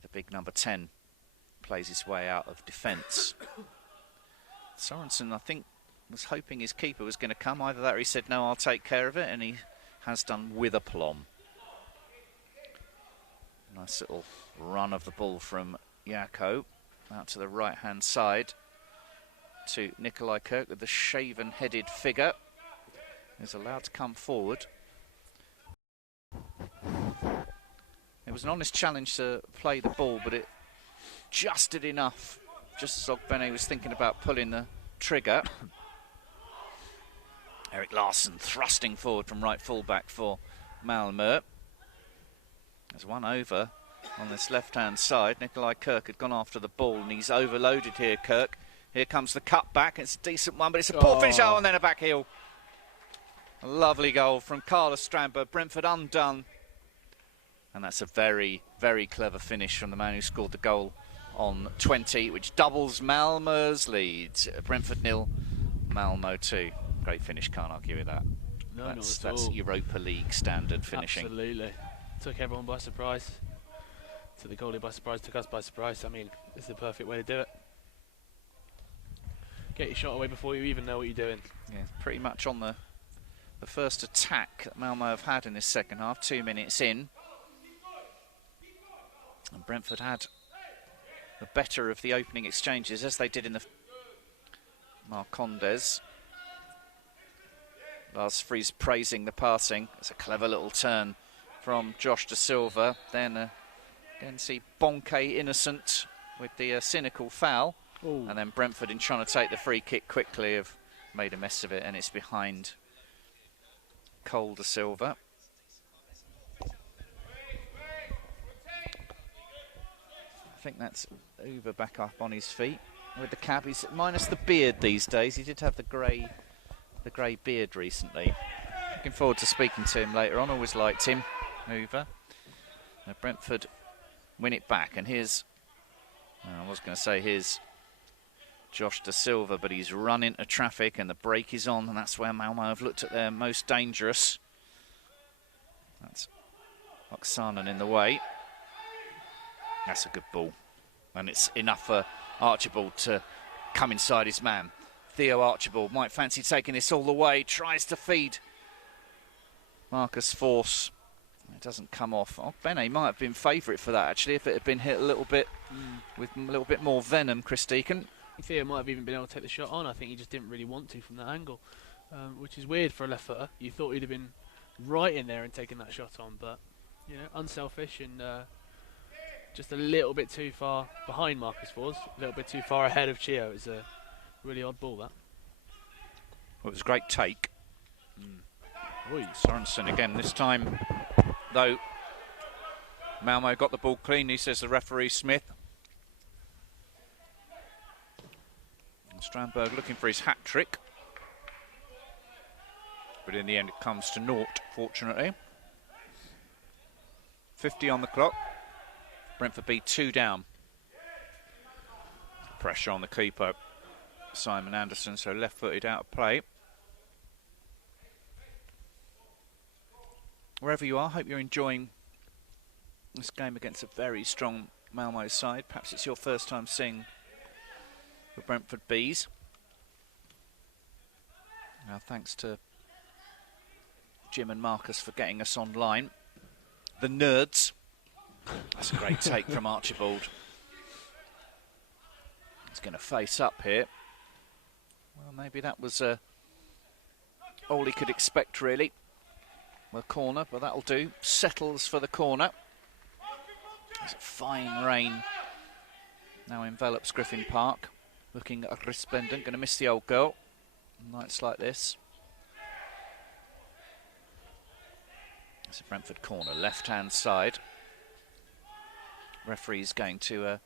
the big number 10, plays his way out of defence. Sorensen, I think, was hoping his keeper was going to come. Either that or he said, no, I'll take care of it, and he has done with aplomb. Nice little run of the ball from Yako out to the right-hand side to Nikolai Kirk with the shaven-headed figure. He's allowed to come forward. was an honest challenge to play the ball, but it just did enough, just as Ogbene was thinking about pulling the trigger. Eric Larsson thrusting forward from right fullback for Malmö. There's one over on this left-hand side. Nikolai Kirk had gone after the ball, and he's overloaded here, Kirk. Here comes the cut back. It's a decent one, but it's a poor finish. Oh, and then a back heel. A lovely goal from Carlos Strandberg. Brentford undone. And that's a very, very clever finish from the man who scored the goal on 20, which doubles Malmö's lead. Brentford 0, Malmö 2. Great finish, can't argue with that. No, that's not at all. Europa League standard finishing. Absolutely. Took everyone by surprise. Took the goalie by surprise, took us by surprise. I mean, it's the perfect way to do it. Get your shot away before you even know what you're doing. Yeah, pretty much on the first attack that Malmö have had in this second half, 2 minutes in. And Brentford had the better of the opening exchanges, as they did in the Marcondes. Lars Friis praising the passing. It's a clever little turn from Josh Da Silva. Then again see Bonke innocent with the cynical foul. Ooh. And then Brentford, in trying to take the free kick quickly, have made a mess of it, and it's behind Cole Da Silva. I think that's Uber back up on his feet with the cap. He's minus the beard these days. He did have the grey beard recently. Looking forward to speaking to him later on. Always liked him, Uber. Now Brentford win it back, and here's Josh Da Silva, but he's run into traffic and the brake is on, and that's where Malmö have looked at their most dangerous. That's Oksanen in the way. That's a good ball, and it's enough for Archibald to come inside his man. Theo Archibald might fancy taking this all the way, tries to feed Marcus Forss. It doesn't come off. Ogbene might have been favourite for that, actually, if it had been hit a little bit with a little bit more venom, Chris Deacon. Theo might have even been able to take the shot on. I think he just didn't really want to from that angle, which is weird for a left footer. You thought he'd have been right in there and taken that shot on, but you know, unselfish and just a little bit too far behind Marcus Forss, a little bit too far ahead of Chio. It's a really odd ball, that. Well, it was a great take. Oi. Sorensen again this time, though. Malmö got the ball cleanly, says the referee Smith. Strandberg looking for his hat-trick, but in the end it comes to naught, fortunately. 50 on the clock. Brentford B 2 down. Pressure on the keeper, Simon Anderson, so left-footed out of play. Wherever you are, hope you're enjoying this game against a very strong Malmö side. Perhaps it's your first time seeing the Brentford Bees. Now, thanks to Jim and Marcus for getting us online. The Nerds. That's a great take from Archibald. He's going to face up here. Well, maybe that was all he could expect, really. The corner, but that'll do. Settles for the corner. There's a fine rain now envelops Griffin Park. Looking resplendent, going to miss the old girl. Nights like this. It's a Brentford corner, left-hand side. Referee's going to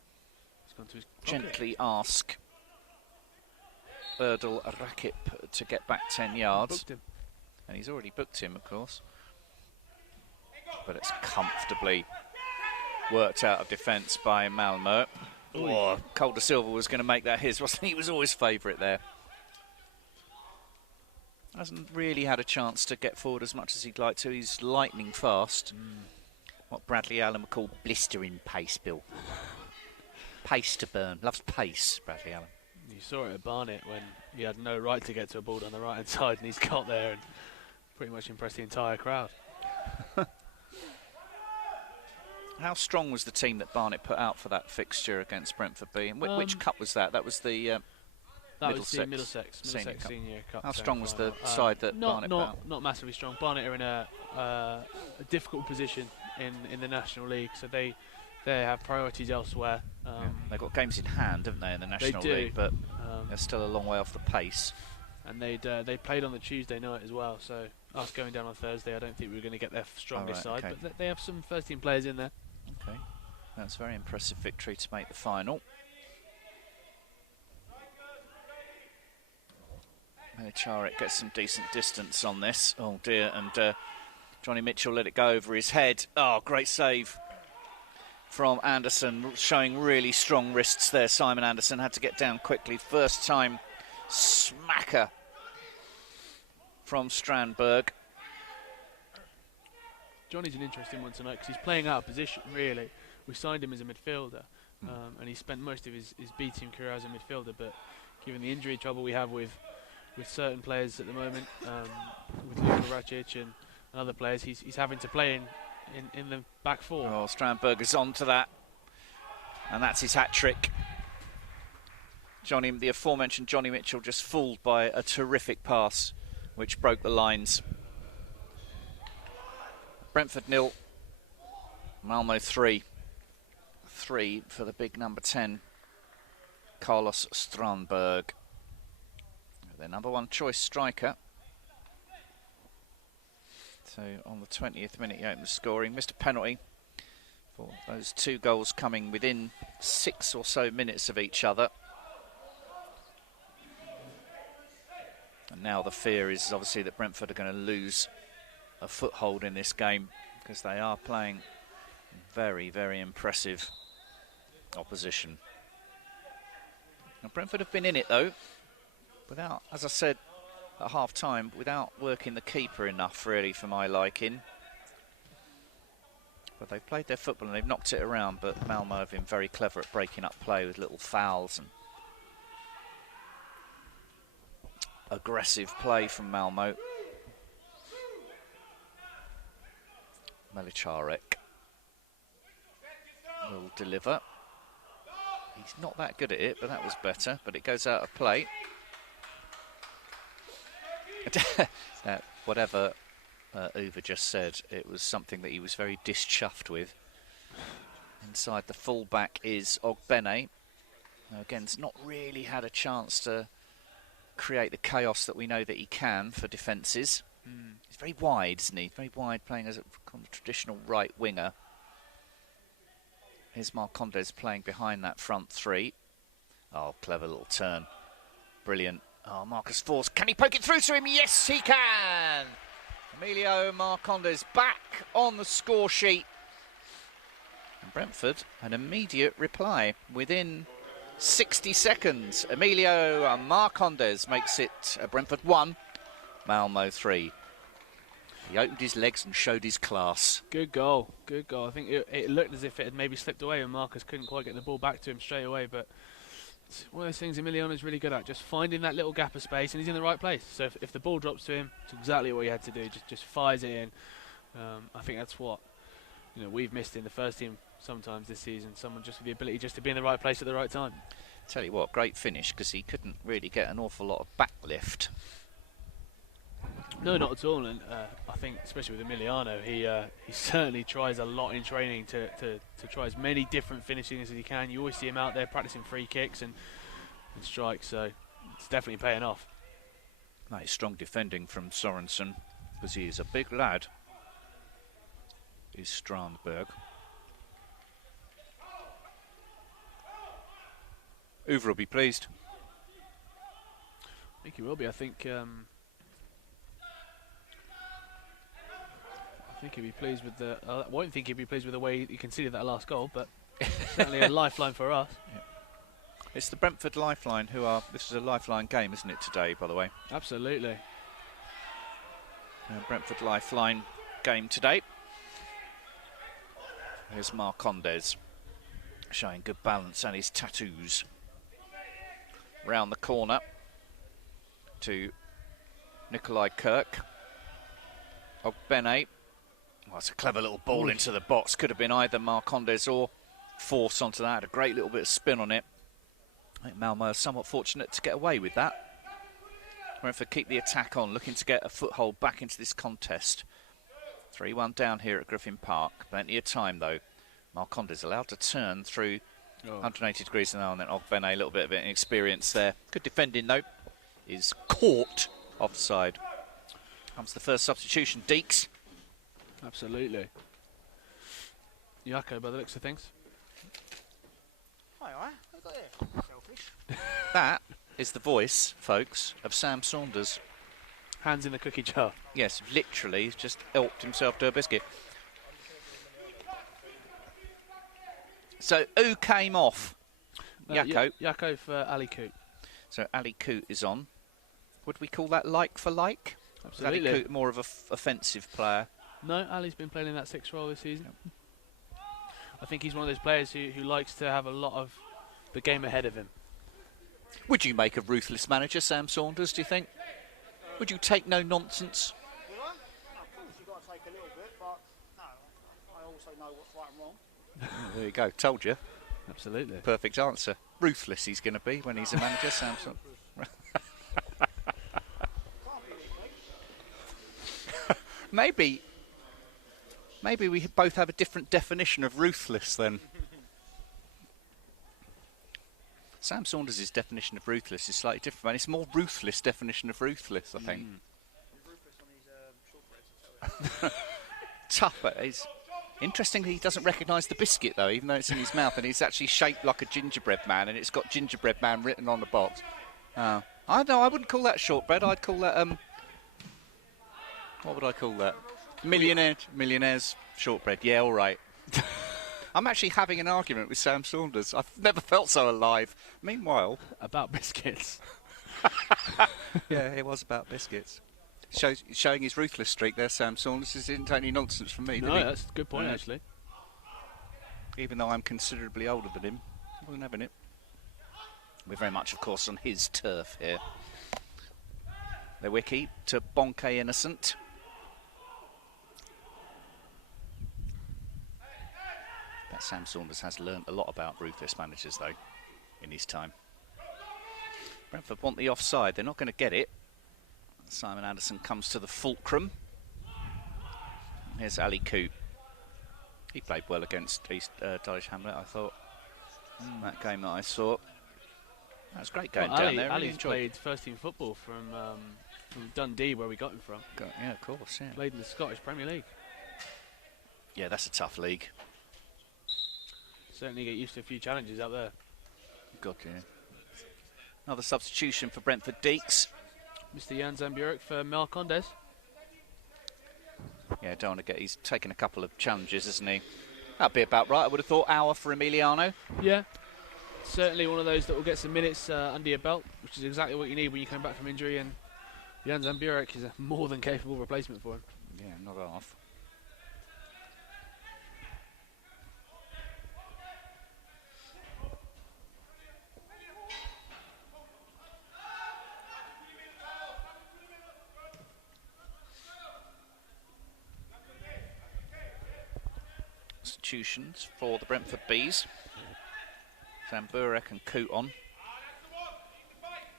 gently ask Erdal Rakip to get back 10 yards. And he's already booked him, of course. But it's comfortably worked out of defence by Malmö. Oh, Cole Da Silva was going to make that his, wasn't he? He was always favourite there. Hasn't really had a chance to get forward as much as he'd like to. He's lightning fast. What Bradley Allen would call blistering pace, Bill. Pace to burn. Loves pace, Bradley Allen. You saw it at Barnet when he had no right to get to a ball on the right hand side, and he's got there and pretty much impressed the entire crowd. How strong was the team that Barnet put out for that fixture against Brentford B? And which cup was that? That was the Middlesex Senior Cup. How strong was the side that Barnet put out? Not massively strong. Barnet are in a difficult position in the National League, so they have priorities elsewhere. They've got games in hand, haven't they, in the National do. League, but they're still a long way off the pace. And they played on the Tuesday night as well, so us going down on Thursday, I don't think we're going to get their strongest side, okay. but they have some first-team players in there. Okay, that's a very impressive victory to make the final. Milicharik gets some decent distance on this. Oh dear, and Johnny Mitchell let it go over his head. Oh, great save from Anderson, showing really strong wrists there. Simon Anderson had to get down quickly. First time smacker from Strandberg. Johnny's an interesting one tonight because he's playing out of position, really. We signed him as a midfielder, and he spent most of his B-team career as a midfielder, but given the injury trouble we have with certain players at the moment, with Luka Racic and other players, he's having to play in the back four. Oh, Strandberg is on to that, and that's his hat-trick. The aforementioned Johnny Mitchell just fooled by a terrific pass which broke the lines. Brentford 0, Malmo 3. 3 for the big number 10, Carlos Strandberg, their number one choice striker. So on the 20th minute, he opens scoring. Missed a penalty for those two goals coming within 6 or so minutes of each other. And now the fear is obviously that Brentford are going to lose a foothold in this game because they are playing very, very impressive opposition. Now Brentford have been in it though, without, as I said at half time, without working the keeper enough really for my liking. But they've played their football and they've knocked it around, but Malmo have been very clever at breaking up play with little fouls and aggressive play from Malmo. Milicharik will deliver. He's not that good at it, but that was better. But it goes out of play. Whatever Uwe just said, it was something that he was very dischuffed with. Inside the full-back is Ogbene. Again, he's not really had a chance to create the chaos that we know that he can for defences. He's very wide, isn't he? Very wide, playing as a traditional right winger. Here's Marcondes playing behind that front three. Oh, clever little turn. Brilliant. Oh, Marcus Forss. Can he poke it through to him? Yes, he can! Emilio Marcondes back on the score sheet. And Brentford, an immediate reply within 60 seconds. Emilio Marcondes makes it Brentford 1, Malmo 3. He opened his legs and showed his class. Good goal, good goal. I think it looked as if it had maybe slipped away and Marcus couldn't quite get the ball back to him straight away, but it's one of those things Emiliano's really good at, just finding that little gap of space, and he's in the right place. So if the ball drops to him, it's exactly what he had to do, just fires it in. I think that's what we've missed in the first team sometimes this season, someone just with the ability just to be in the right place at the right time. Tell you what, great finish, because he couldn't really get an awful lot of backlift. No, not at all, and I think especially with Emiliano, he certainly tries a lot in training to try as many different finishings as he can. You always see him out there practicing free kicks and strikes, so it's definitely paying off. Nice strong defending from Sorensen, because he is a big lad, is Strandberg. Uwe will be pleased. I think he will be. I think he'll be pleased with the. I won't think he'll be pleased with the way he conceded that last goal, but certainly a lifeline for us. Yeah. It's the Brentford Lifeline who are. This is a lifeline game, isn't it, today, by the way? Absolutely. Brentford Lifeline game today. Here's Marcondes showing good balance and his tattoos. Round the corner to Nikolai Kirk. Ogbene. Well, it's a clever little ball into the box. Could have been either Marcondes or Forss onto that. Had a great little bit of spin on it. I think Malmo are somewhat fortunate to get away with that. Brentford keep the attack on, looking to get a foothold back into this contest. 3-1 down here at Griffin Park. Plenty of time though. Marcondes allowed to turn through 180 degrees now and then. Ogbene, a little bit of inexperience there. Good defending though. Is caught offside. Comes the first substitution. Deeks. Absolutely. Yako, by the looks of things. Hi, I've got here. Selfish. That is the voice, folks, of Sam Saunders. Hands in the cookie jar. Yes, literally, he's just helped himself to a biscuit. So, who came off? Yako. Yako for Ali Koot. So, Ali Koot is on. Would we call that like for like? Absolutely. Ali Koot more of an offensive player? No, Ali's been playing in that 6 role this season. I think he's one of those players who likes to have a lot of the game ahead of him. Would you make a ruthless manager, Sam Saunders, do you think? Would you take no nonsense? Will I? No, of course, you've got to take a little bit, but no, I also know what's right and wrong. There you go, told you. Absolutely. Perfect answer. Ruthless he's going to be when he's a manager, Sam Saunders. Maybe we both have a different definition of ruthless then. Sam Saunders' definition of ruthless is slightly different, man. It's a more ruthless definition of ruthless, I think. Tough, but it's interesting that he doesn't recognise the biscuit though, even though it's in his mouth, and it's actually shaped like a gingerbread man, and it's got gingerbread man written on the box. I wouldn't call that shortbread. I'd call that what would I call that? Millionaire's shortbread. Yeah, all right. I'm actually having an argument with Sam Saunders. I've never felt so alive. Meanwhile, About biscuits. yeah, it was about biscuits. Showing his ruthless streak there, Sam Saunders. This didn't take any nonsense from me, did No, he? that's a good point, Yeah. actually. Even though I'm considerably older than him, I wasn't having it. We're very much, of course, on his turf here. The wiki to Bonke Innocent. Bet Sam Saunders has learnt a lot about ruthless managers, though, in his time. Brentford want the offside. They're not going to get it. Simon Anderson comes to the fulcrum. Here's Ali Koot. He played well against Dulwich Hamlet, I thought. That game that I saw. That was great going down there. Really Ali's enjoyed played first-team football from Dundee, where we got him from. Yeah, of course, yeah. Played in the Scottish Premier League. Yeah, that's a tough league. Certainly get used to a few challenges out there. God, yeah. Another substitution for Brentford Deeks. Mr. Jan Zamburek for Marcondes. Yeah, don't want to get... He's taken a couple of challenges, hasn't he? That'd be about right. I would have thought hour for Emiliano. Yeah. Certainly one of those that will get some minutes under your belt, which is exactly what you need when you come back from injury, and Jan Zamburek is a more than capable replacement for him. Yeah, not half. Substitutions for the Brentford Bees. Zamburek and Koot on.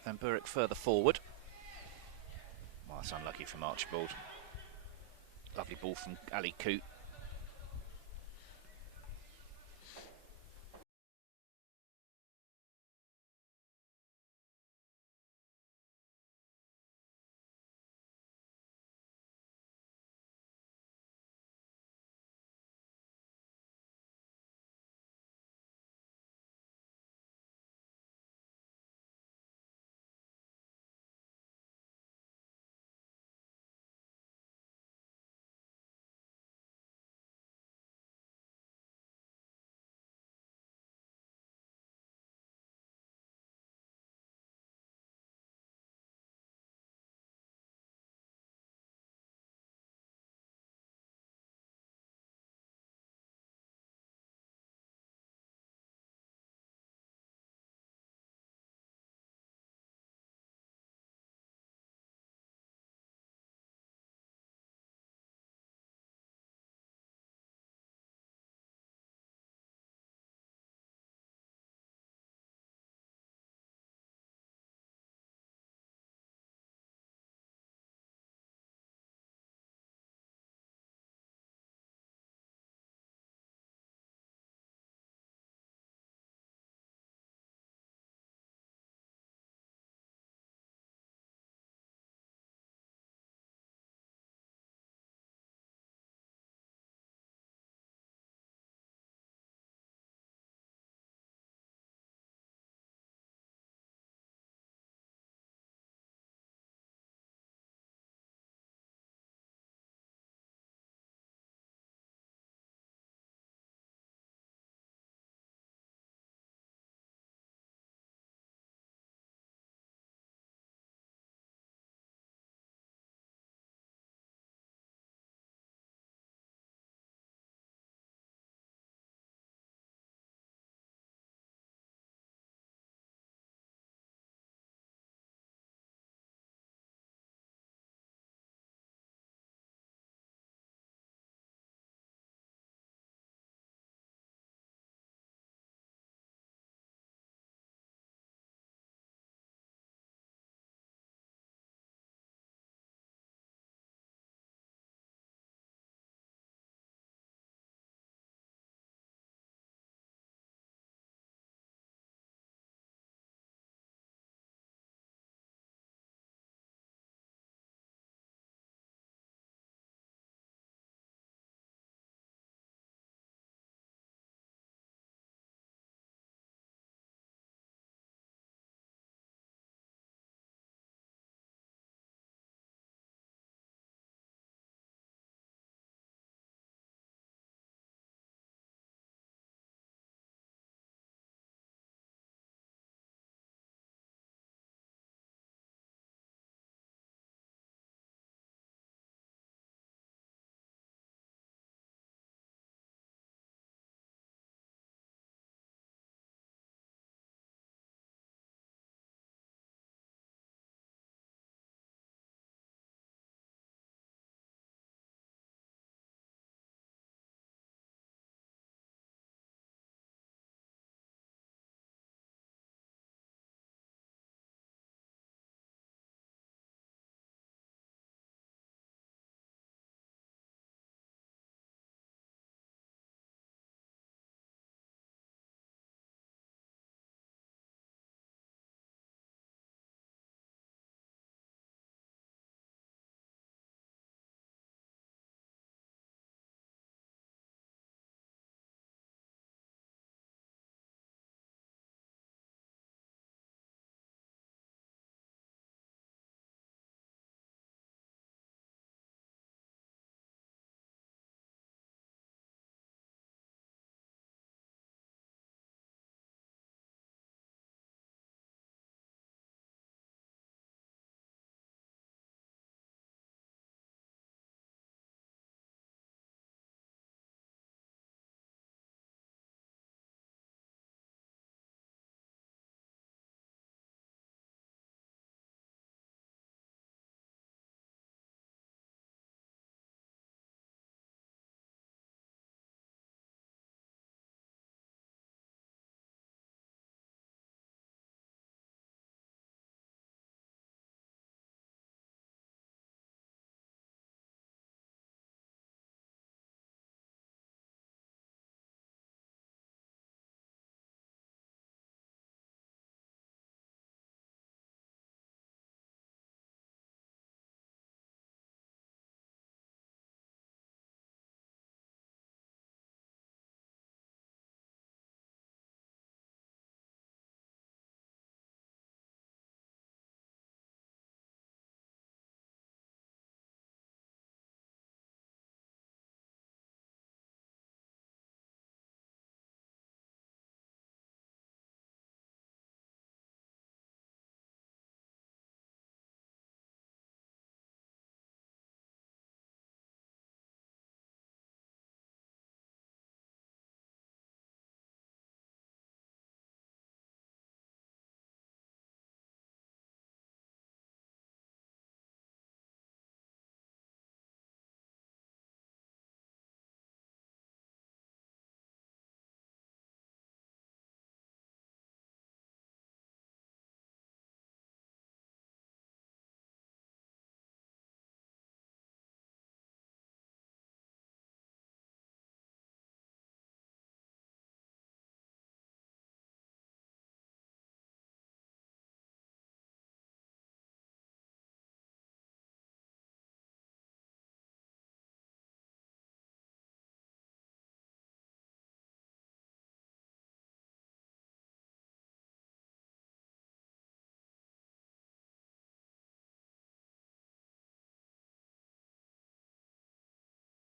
Zamburek further forward. Well, that's unlucky from Archibald. Lovely ball from Ali Koot.